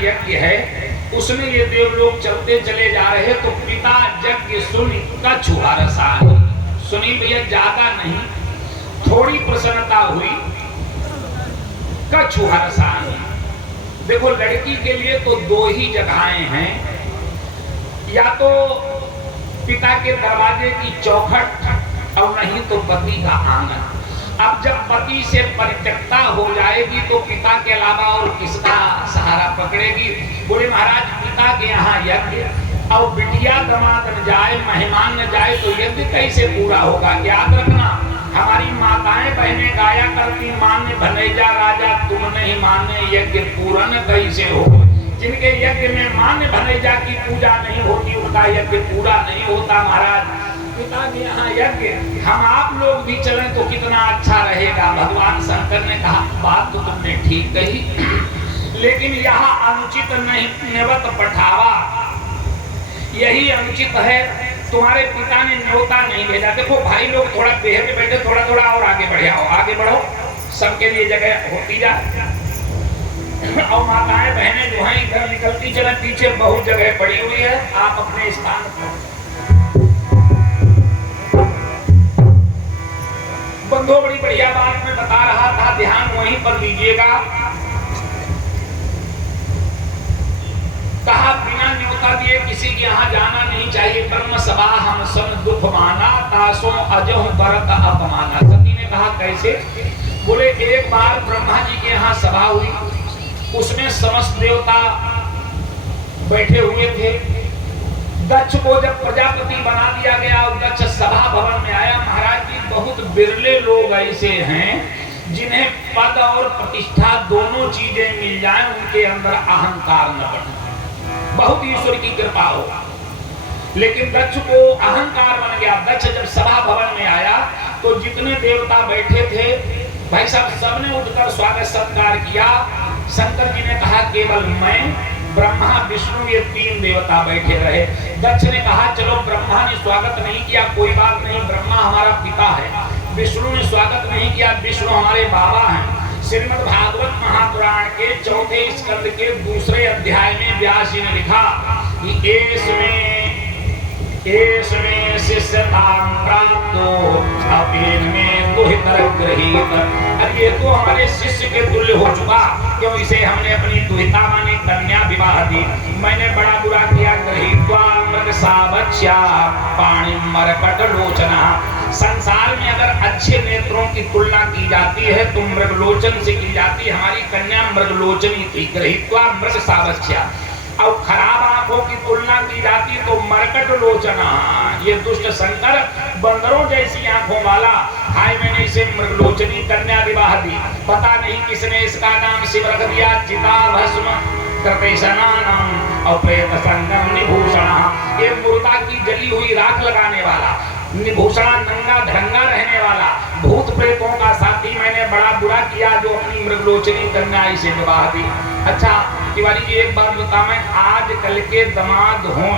यज्ञ है उसमें ये देवलोक चलते चले जा रहे तो पिता यज्ञ सुनी कछु हरसानी। सुनी भैया ज्यादा नहीं, थोड़ी प्रसन्नता हुई। कछु हरसानी, देखो लड़की के लिए तो दो ही जगहें हैं, या तो पिता के दरवाजे की चौखट और नहीं तो पति का आंगन। अब जब पति से परित्यक्ता हो जाएगी तो पिता के अलावा और किसका सहारा पकड़ेगी? बोले महाराज पिता के यहाँ यज्ञ और बिटिया दमाद न जाए, मेहमान न जाए तो यज्ञ कैसे पूरा होगा? याद रखना, हमारी माताएं बहनें गाया करती, मान्य भनेजा राजा तुम नहीं माने यज्ञ पूर्ण कैसे हो। जिनके यज्ञ में मान्य भनेजा की पूजा नहीं होती उनका यज्ञ पूरा नहीं होता। महाराज पिता के यहाँ यज्ञ, हम आप लोग भी चलें तो कितना अच्छा रहेगा। भगवान शंकर ने कहा बात तो तुमने ठीक कही, लेकिन यहाँ अनुचित नहीं निवत पठावा, यही अनुचित है। तुम्हारे पिता ने न्योता नहीं भेजा। देखो भाई लोग थोड़ा बेहद में बैठे, थोड़ा थोड़ा और आगे बढ़े आओ, आगे बढ़ो, सबके लिए जगह होती जा। और माताएं बहनें जो हैं इधर निकलती चले, पीछे बहुत जगह पड़ी हुई है, आप अपने स्थान पर। बंधो बड़ी बढ़िया बात मैं बता रहा था, ध्यान वहीं पर दीजिएगा। कहा बिना न्योता दिए किसी के यहाँ जाना नहीं चाहिए। ब्रह्म सभा हम सब दुख माना, तासो अजह भरत अपमाना। सती ने कहा कैसे? बोले एक बार ब्रह्मा जी के यहाँ सभा हुई, उसमें समस्त देवता बैठे हुए थे। दक्ष को जब प्रजापति बना दिया गया और दक्ष सभा भवन में आया, महाराज जी बहुत बिरले लोग ऐसे हैं जिन्हें पद और प्रतिष्ठा दोनों चीजें मिल जाएं, उनके अंदर अहंकार न बढ़े। बहुत ईश्वर की कृपा हो, लेकिन दक्ष को अहंकार बन गया। दक्ष जब सभा भवन में आया तो जितने देवता बैठे थे भाई साहब सबने उठकर स्वागत सत्कार किया। शंकर जी ने कहा केवल मैं, ब्रह्मा विष्णु ये तीन देवता बैठे रहे। दक्ष ने कहा चलो ब्रह्मा ने स्वागत नहीं किया, कोई बात नहीं, ब्रह्मा हमारा पिता है। विष्णु ने स्वागत नहीं किया, विष्णु हमारे बाबा हैं। श्रीमद् भागवत महापुराण के चौथे स्कंद के दूसरे अध्याय में व्यास जी ने लिखा कि इसमें शिष्यतां प्राप्तो अपेन में दुहितर गृहीत। अब ये तो हमारे शिष्य के तुल्य हो चुका, क्यों इसे हमने अपनी दुहिता माने कन्या विवाह दी। मैंने बड़ा बुरा किया, गृहीत्वा मृगसावच्या पाणिं मरकट लोचना। संसार में अगर अच्छे नेत्रों की तुलना की जाती है तो मृगलोचन से की जाती है। हमारी कन्या मृगलोचनी थी, गृहीत्वा मृगसावच्या। और खराब आंखों की तुलना की जाती तो मरकट लोचना, ये दुष्ट शंकर बंदरों जैसी आंखों वाला। हाय मैंने इसे मृगलोचनी कन्या विवाह दी। पता नहीं किसने इसका नाम शिव रख दिया। चिता भस्म कृतेशनानम और प्रेत संगम निभूषण, ये मुर्दा की जली हुई राख लगाने वाला, निभूषण नंगा धड़ंगा रहने वाला, भूत प्रेतों का साथी। मैंने बड़ा बुरा किया जो अपनी मृगलोचनी कन्या इसे विवाह दी। अच्छा तिवारी जी एक बात बता, मैं आजकल के दामाद हों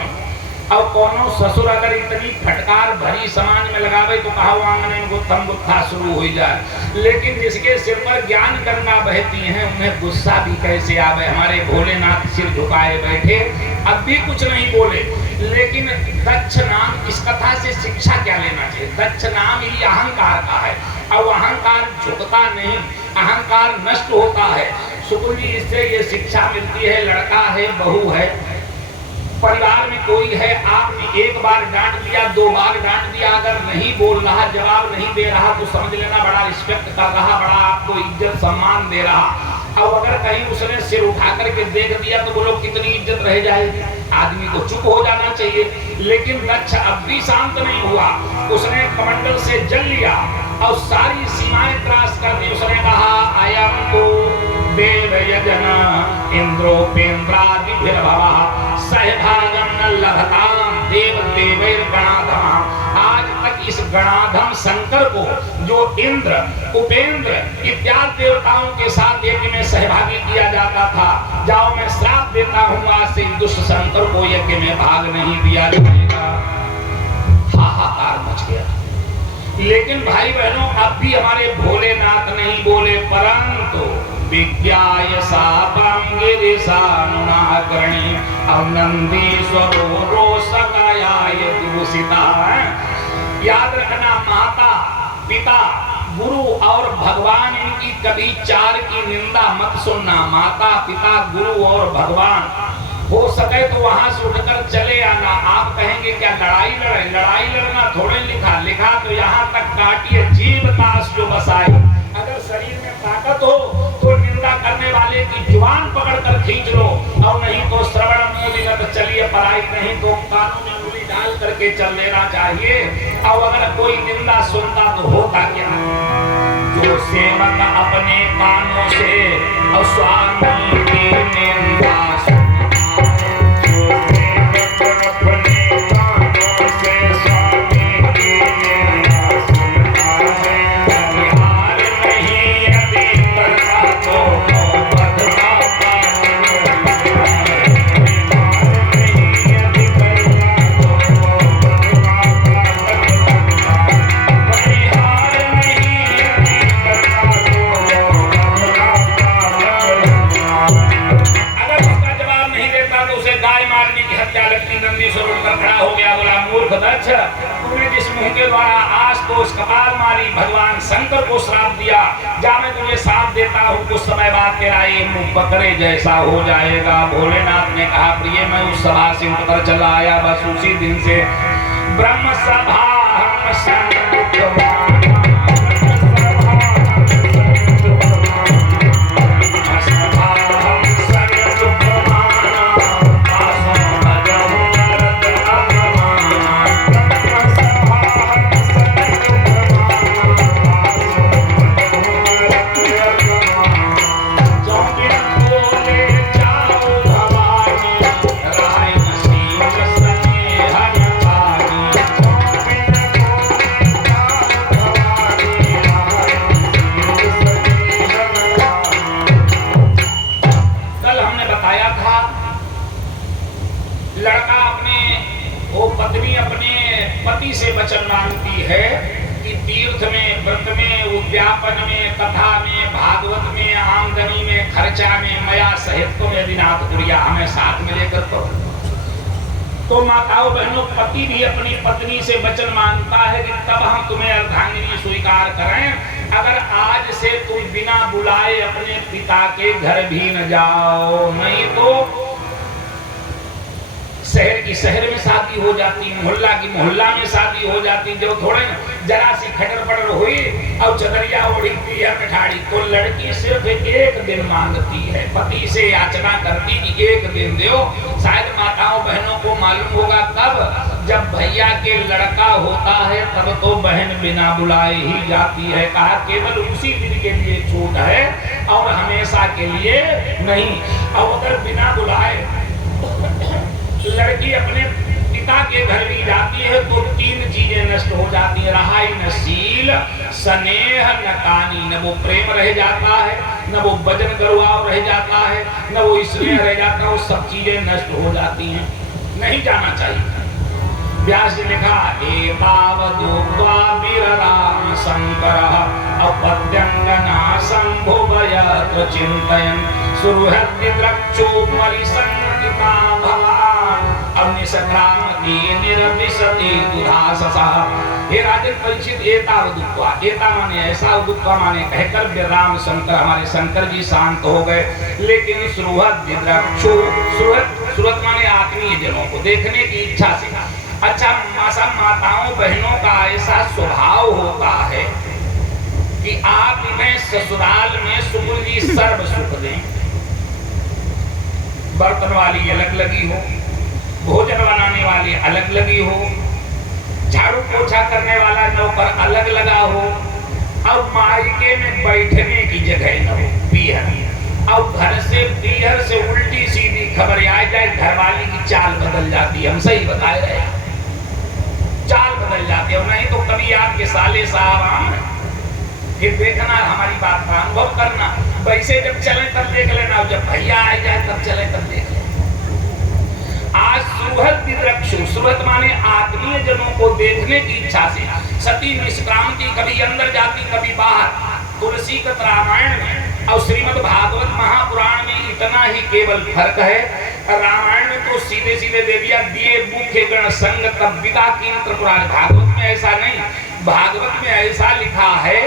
और कोनो ससुर अगर इतनी फटकार भरी समाज में लगावे तो कहा आंगने में गुत्थम गुत्था शुरू हो जाए। लेकिन जिसके सिर पर ज्ञान गंगा बहती हैं उन्हें गुस्सा भी कैसे आवे। हमारे भोलेनाथ सिर झुकाए बैठे, अब भी कुछ नहीं बोले। लेकिन दक्ष नाम, इस कथा से शिक्षा क्या लेना चाहिए? दक्ष नाम ही अहंकार का है और अहंकार झुकता नहीं, अहंकार नष्ट होता है। शुक्र जी इससे ये शिक्षा मिलती है, लड़का है बहू है, परिवार में कोई है, आपने एक बार डांट दिया, दो बार डांट दिया, अगर नहीं बोल रहा, जवाब नहीं दे रहा तो समझ लेना बड़ा रिस्पेक्ट कर रहा, बड़ा आपको इज्जत सम्मान दे रहा। अब अगर कहीं उसने सिर उठा करके देख दिया तो बोलो कितनी इज्जत रह जाएगी। आदमी को चुप हो जाना चाहिए। लेकिन दक्ष अब भी शांत नहीं हुआ, उसने कमंडल से जल लिया और सारी सीमाएं त्रास कर दी। उसने कहा अयम तो देव यजन इंद्रोपेन्द्रादिभिर्भवः सहभागं न लभताम देव देवैर्गणाधमः। आज तक इस गणाधम शंकर को जो इंद्र उपेंद्र इत्यादि देवताओं के साथ यज्ञ में सहभागी किया जाता था, जाओ मैं श्राप देता हूँ आज से दुष्ट शंकर को यज्ञ में भाग नहीं दिया जाएगा। हाहाकार मच गया। लेकिन भाई बहनों अब भी हमारे भोलेनाथ नहीं बोले, परंतु विज्ञाय शापं गिरिश सानुनाग्रणी अवनंदी स्वरो रोषकायाय दूषिता। याद रखना, माता पिता गुरु और भगवान, इनकी कभी चार की निंदा मत सुनना। माता पिता गुरु और भगवान, हो सके तो वहां से उठकर चले आना। आप कहेंगे क्या लड़ाई लड़े? लड़ाई लड़ना थोड़े लिखा, लिखा तो यहाँ तक काटिए जीव दास जो बसाई। अगर शरीर में ताकत हो तो निंदा करने वाले की जुबान पकड़कर खींच लो, और नहीं तो श्रवण मूलिगत चलिए पराई, नहीं तो कानों में उंगली डाल करके चल लेना चाहिए। और अगर कोई निंदा सुनता तो होता क्या? जो सेवक अपने कानों से और स्वामी की निंदा के द्वारा आज तो उस कपाल मारी भगवान शंकर को श्राप दिया, जा मैं तुझे साथ देता हूँ, कुछ समय बाद तेरा ये मुंह बकरे जैसा हो जाएगा। भोलेनाथ ने कहा प्रिय मैं उस सभा से उठकर चला आया, बस उसी दिन से ब्रह्म सभा से वचन मांगती है कि तीर्थ में, व्रत में, उद्यापन में, कथा में, भागवत में, आमदनी में, खर्चा में मया सहित तुम यदि नाथ कुरिया हमें साथ में लेकर तो माताओं बहनों, पति भी अपनी पत्नी से वचन मांगता है कि तब हम तुम्हें अर्धांगिनी स्वीकार करें। अगर आज से तुम बिना बुलाए अपने पिता के घर भी न जाओ, नहीं तो शहर की शहर में शादी हो जाती, मोहल्ला की मोहल्ला में शादी हो जाती। जो थोड़े जरा सी खटर पटर हुई और चदरिया ओढ़ी पिया कठाड़ी, तो लड़की सिर्फ एक दिन मांगती है, पति से याचना करती कि एक दिन दो। शायद माताओं बहनों को मालूम होगा कब, जब भैया के लड़का होता है तब तो बहन बिना बुलाए ही जाती है। कहा केवल उसी दिन के लिए छूट है और हमेशा के लिए नहीं। और अगर बिना बुलाए लड़की अपने पिता के घर भी जाती है तो तीन चीजें नष्ट हो जाती है। रहाई न शील, स्नेह न कानी, न वो प्रेम रह जाता है, न वो भजन गरुआव रह जाता है, न वो स्नेह रह जाता है, वो सब चीजें नष्ट हो जाती हैं। नहीं जाना चाहिए। व्यास ने लिखा एतावदुक्त्वा वीरराम शंकरः अपत्यंगना संभुवयत्र चिन्तयन् सुहृदि द्रक्षोपरि संकिता भवान् अग्निसंग्रामति निर्विशति दुराससः। हे राजन परीक्षित, एतावदुक्त्वा, एता माने ऐसा, उक्त्वा माने कहकर वीरराम शंकर, हमारे शंकर जी शांत हो गए। लेकिन सुहृदि द्रक्षो, सुहृद माने आत्मीय जनों को देखने की इच्छा से। अच्छा, माताओं बहनों का ऐसा स्वभाव होता है कि आप इन्हें ससुराल में सुख जी सर्व सुख दें। बर्तन वाली अलग लगी हो, भोजन बनाने वाली अलग लगी हो, झाड़ू पोछा करने वाला नौकर अलग लगा हो, और मायके में बैठने की जगह न हो, पीहर। और घर से पीहर से उल्टी सीधी खबर आ जाए, घरवाली की चाल बदल जाती है। हम सही बताए रहे, चाल बदल जाती है। नहीं तो कभी आपके साले साहब फिर देखना, हमारी बात का अनुभव करना, वैसे जब चले तब देख लेना, जब भैया आ जाए तब चले तब देख लेना। आज सुहृद द्रक्षु, सुहृद माने आत्मीय जनों को देखने की इच्छा से सती निष्क्रांति कभी अंदर जाती कभी बाहर। तुलसी का रामायण में और श्रीमद् भागवत महापुराण में इतना ही केवल फर्क है। रामायण में तो सीधे सीधे दे दिया दिए मुख्य गण संग तब विदा की त्रिपुरारी। भागवत में ऐसा नहीं, भागवत में ऐसा लिखा है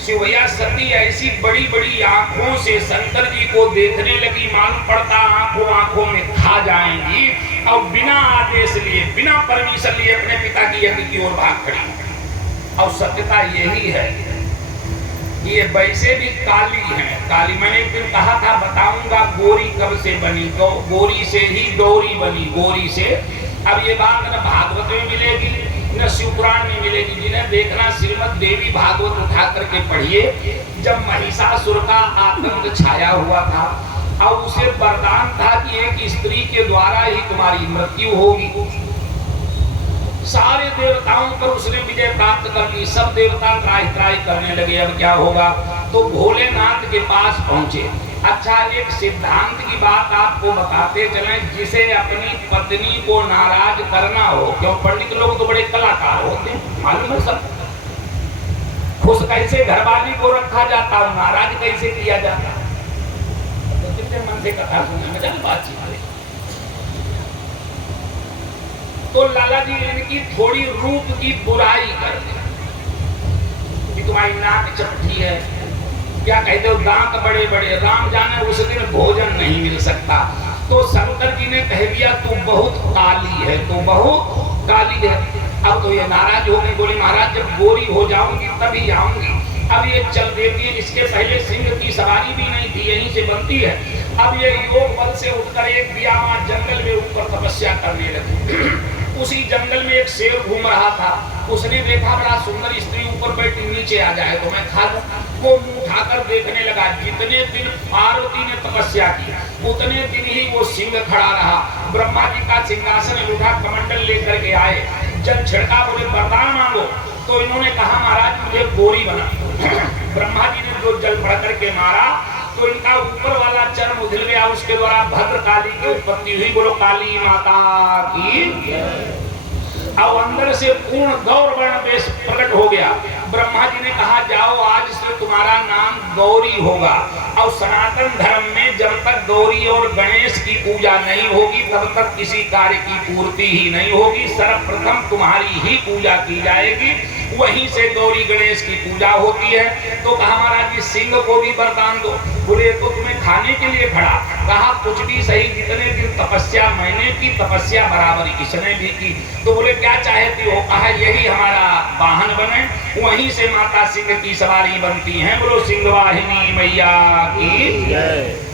शिवैया सती ऐसी बड़ी बड़ी आंखों से शंकर जी को देखने लगी, मालूम पड़ता आंखों आंखों में खा जाएंगी, और बिना आदेश लिए बिना परमिशन लिए अपने पिता की यज्ञ की ओर भाग खड़ी। और सत्यता यही है, ये वैसे भी काली है। काली मैंने एक दिन कहा था बताऊंगा गोरी कब से बनी, तो गोरी से ही गौरी बनी, गोरी से। अब ये बात न भागवत में मिलेगी न शिवपुराण में मिलेगी। जिन्हें देखना श्रीमद देवी भागवत उठा करके पढ़िए। जब महिषासुर का आतंक छाया हुआ था और उसे वरदान था कि एक स्त्री के द्वारा ही तुम्हारी मृत्यु होगी, सारे देवताओं पर उसने विजय प्राप्त कर ली। सब देवता त्राही त्राही करने लगे अब क्या होगा, तो भोलेनाथ के पास पहुंचे। अच्छा, एक सिद्धांत की बात आपको बताते चलें, जिसे अपनी पत्नी को नाराज करना हो, क्यों पंडित लोग तो बड़े कलाकार होते हैं, मालूम है सब। खुश कैसे घरवाली को रखा जाता, नाराज कैसे किया जाता, तो कितने मन से कथा सुनने में चल बातचीत। तो लाला जी इनकी थोड़ी रूप की बुराई करते कि तुम्हारी नाक चपटी है, क्या कहते हो दांत बड़े बड़े, राम जाने उस दिन भोजन नहीं मिल सकता। तो शंकर जी ने कह दिया तू बहुत काली है, तू बहुत काली है। अब तो ये नाराज हो गई, बोली महाराज जब गोरी हो जाऊंगी तभी आऊंगी। अब ये चल देती है, इसके पहले सिंह की सवारी भी नहीं थी, यहीं से बनती है। अब ये योग बल से उठकर एक बियामा जंगल में ऊपर तपस्या करने लगी। उसी जंगल में एक शेर घूम रहा था, उसने देखा बड़ा सुंदर स्त्री ऊपर बैठी, नीचे आ जाए तो मैं खा लूं। वो मुंह उठाकर देखने लगा। जितने दिन पार्वती ने तपस्या की उतने दिन ही वो सिंह खड़ा रहा। ब्रह्मा जी का सिंहासन उठा कमंडल लेकर के आए, जल छिड़का, बोले वरदान मांगो। तो इन्होंने कहा महाराज मुझे गोरी बना। ब्रह्मा जी ने जो जल भर करके मारा तो इनका ऊपर वाला चर्म उधल गया, उसके द्वारा भद्र काली की उत्पत्ति हुई। बोलो काली माता की। अब अंदर से पूर्ण गौर वर्ण वेश प्रकट हो गया। ब्रह्मा जी ने कहा जाओ आज से तुम्हारा नाम गौरी होगा, और सनातन धर्म में जब तक गौरी और गणेश की पूजा नहीं होगी तब तक किसी कार्य की पूर्ति ही नहीं होगी। सर्वप्रथम तुम्हारी ही पूजा की जाएगी, वहीं से गौरी गणेश की पूजा होती है। तो कहा महाराज जी सिंह को भी वरदान दो। बोले तो तुम्हें खाने के लिए खड़ा। कहा कुछ भी सही, जितने दिन तपस्या मैंने की तपस्या बराबर इसने भी की। तो बोले क्या चाहती हो? कहा यही हमारा वाहन बने, वहीं से माता सिंह की सवारी बनती है। बोलो सिंह वाहिनी मैया की।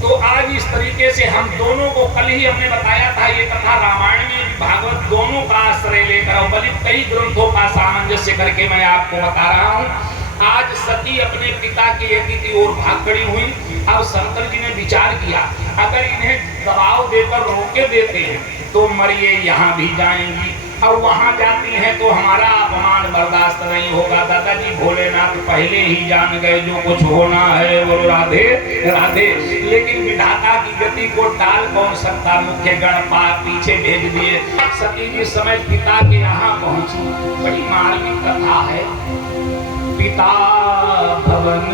तो आज इस तरीके से हम दोनों को, कल ही हमने बताया था ये कथा रामायण में भागवत दोनों का आश्रय लेकर और बल्कि कई ग्रंथों का सामंजस्य करके मैं आपको बता रहा हूँ। आज सती अपने पिता के यज्ञ की ओर भाग खड़ी हुई। अब शंकर जी ने विचार किया अगर इन्हें दबाव देकर रोके देते हैं तो मरिए यहाँ भी जाएंगी, और वहां जाती हैं तो हमारा अपमान बर्दाश्त नहीं होगा। दादाजी भोलेनाथ पहले ही जान गए जो कुछ होना है। वो राधे राधे। लेकिन विधाता की गति को टाल कौन सकता, मुख्य गण पीछे भेज दिए। सती जी समय पिता के यहाँ पहुंची। बड़ी मार्मिक कथा है। पिता भवन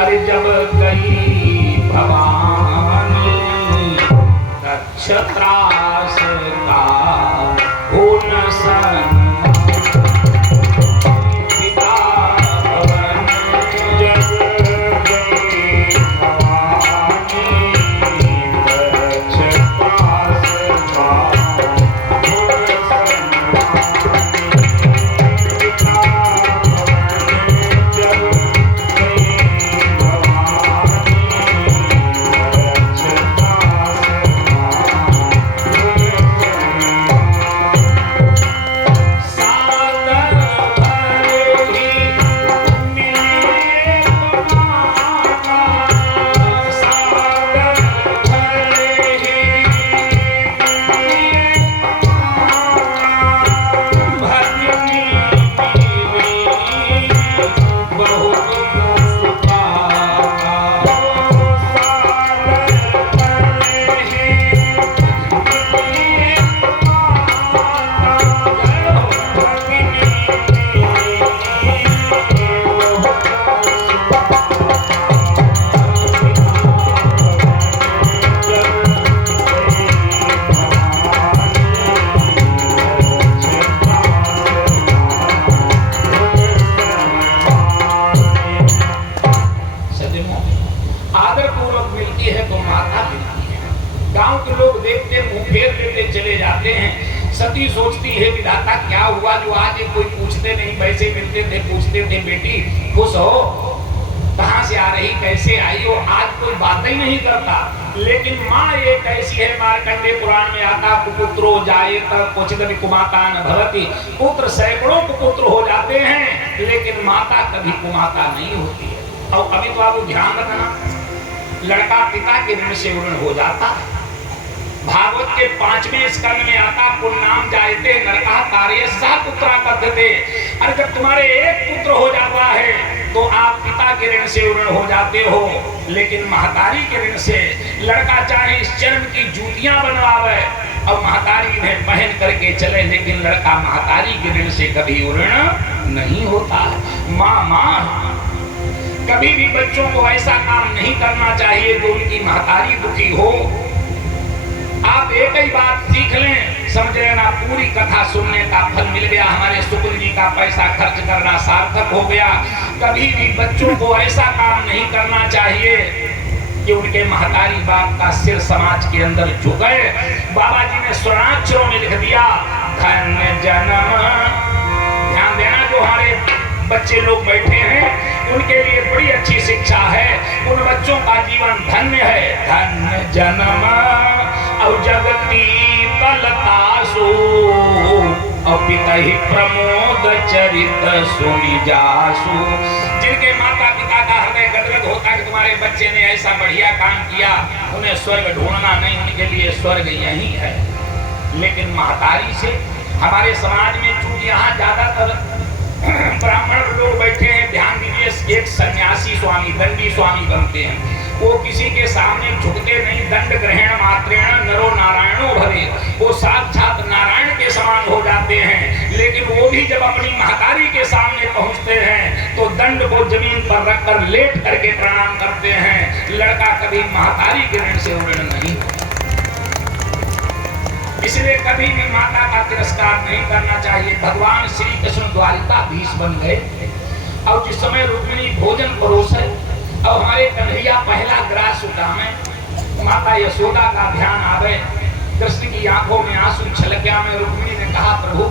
अरे जब गई भवानी नक्षत्रास का हो न सन। हुआ जो आज कोई पूछते नहीं, वैसे मिलते थे पूछते थे बेटी खुश हो, कहां से आ रही, कैसे आई हो, आज कोई बात ही नहीं करता। लेकिन माँ एक ऐसी है, मार्कंडेय पुराण में आता कुपुत्रो जायेत क्वचिदपि कुमाता न भवति, पुत्र सैकड़ों कुपुत्र हो जाते हैं लेकिन माता कभी कुमाता नहीं होती है। और अभी तो आप ध्यान रखना, लड़का पिता के ऋण से ऋण हो जाता है। भागवत के 5वें स्कंद में आता पुण्णाम जायते नरकाः कार्यस्या पुत्रा कथ्यते। अरे जब तुम्हारे एक पुत्र हो जाता है तो आप पिता के ऋण से ऋण हो जाते हो, लेकिन महतारी के ऋण से लड़का चाहे इस जन्म की जूतियां बनवावे और महतारी इन्हें पहन करके चले, लेकिन लड़का महतारी के ऋण से कभी ऋण नहीं होता है। माँ कभी भी बच्चों को ऐसा काम नहीं करना चाहिए जो उनकी महतारी दुखी हो। आप एक ही बात सीख लें, समझ लेना पूरी कथा सुनने का फल मिल गया, हमारे शुक्ल जी का पैसा खर्च करना सार्थक हो गया। कभी भी बच्चों को ऐसा काम नहीं करना चाहिए कि उनके महतारी बाप का सिर समाज के अंदर झुके। बाबा जी ने स्वर्णाक्षरों में लिख दिया धन्य जन्म। ध्यान देना, जो हमारे बच्चे लोग बैठे हैं उनके लिए बड़ी अच्छी शिक्षा है, उन बच्चों का जीवन धन्य है। धन्य जन्म और जगती कलतासु अपितहि प्रमोद चरित सुनि जासु। जिनके माता पिता का हृदय गदगद होता है कि तुम्हारे बच्चे ने ऐसा बढ़िया काम किया, उन्हें स्वर्ग ढूंढना नहीं, उनके लिए स्वर्ग यही है। लेकिन महतारी से हमारे समाज में चूंकि यहाँ ज्यादातर ब्राह्मण लोग बैठे हैं, ध्यान दीजिए, एक सन्यासी स्वामी दंडी स्वामी बनते हैं, वो किसी के सामने झुकते नहीं। दंड ग्रहण मात्रेण नरो नारायणो भवे, वो साक्षात नारायण के समान हो जाते हैं। लेकिन वो भी जब अपनी महतारी के सामने पहुंचते हैं तो दंड को जमीन पर रखकर लेट करके प्रणाम करते हैं। लड़का कभी महतारी के ऋण से ऋण नहीं, इसलिए कभी भी माता का तिरस्कार नहीं करना चाहिए। भगवान श्री कृष्ण द्वारिकाधीश बन गए और जिस समय रुक्मिणी भोजन परोसे और हमारे कन्हैया पहला ग्रास उठावे, माता यशोदा का ध्यान आवे, कृष्ण की आंखों में आंसू छलक गया। में रुक्मिणी ने कहा प्रभु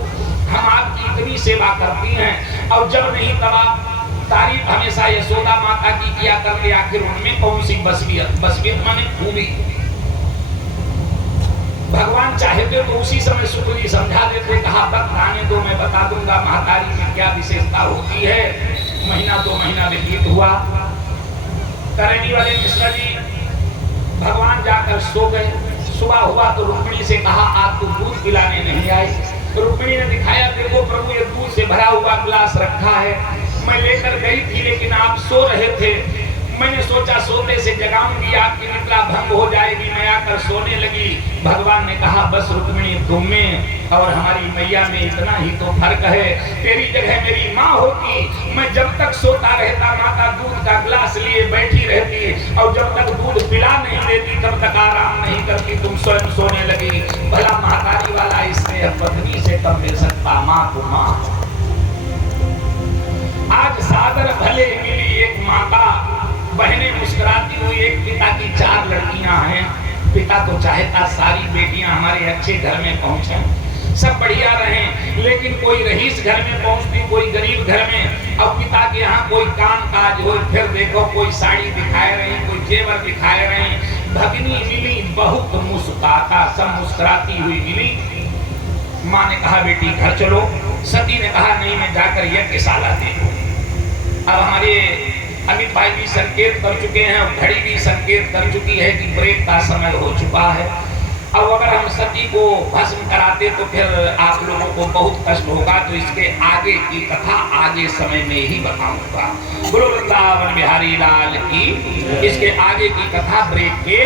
हम आपकी इतनी सेवा करती हैं और जब नहीं तब आप तारीफ हमेशा यशोदा माता की किया करते, आखिर उनमें कौन सी बसवियत माने खूबी। भगवान चाहते तो उसी समय शुक्ल जी समझा देते, कहा वक्त आने दो मैं बता दूंगा महतारी में क्या विशेषता होती है। महीना 2 महीना व्यतीत हुआ, करणी वाले मिश्रा जी भगवान जाकर सो गए। सुबह हुआ तो रुक्मिणी से कहा आप तो दूध पिलाने नहीं आए। तो रुक्मिणी ने दिखाया, देखो प्रभु ये दूध से भरा हुआ गिलास रखा है, मैं लेकर गई थी लेकिन आप सो रहे थे, मैंने सोचा सोते से जगाऊंगी आपकी निद्रा भंग हो जाएगी, मैं आकर सोने लगी। भगवान ने कहा बस रुक्मिणी तुम में और हमारी मैया में इतना ही तो फर्क है, तेरी जगह मेरी माँ होती, मैं जब तक सोता रहता माता दूध का गिलास लिए बैठी रहती और जब तक दूध पिला नहीं देती तब तक आराम नहीं करती, तुम स्वयं सोने लगी। भला महतारी वाला इससे पत्नी से कब मिल सकता, माँ को माँ। आज सादर भले मिली एक माता, बहनें मुस्कुराती हुई, एक पिता की 4 लड़कियां हैं। पिता तो चाहता सारी बेटियां हमारे अच्छे घर में पहुंचे, सब बढ़िया रहें, लेकिन कोई रईस घर में पहुंचती, कोई गरीब घर में, और पिता के यहाँ कोई काम काज हो, फिर देखो कोई साड़ी दिखाए रही, कोई जेवर दिखाए रही। भगनी मिली बहुत मुस्कुराता, सब मुस्कुराती हुई मिली। माँ ने कहा बेटी घर चलो, सती ने कहा नहीं मैं जाकर यज्ञशाला देखूं। अब हमारे अमित भाई भी संकेत कर चुके हैं और घड़ी भी संकेत कर चुकी है कि ब्रेक का समय हो चुका है। अब अगर हम सती को भस्म कराते तो फिर आप लोगों को बहुत कष्ट होगा, तो इसके आगे की कथा आगे समय में ही बताऊंगा। गुरु वृंदावन बिहारी लाल की इसके आगे की कथा ब्रेक के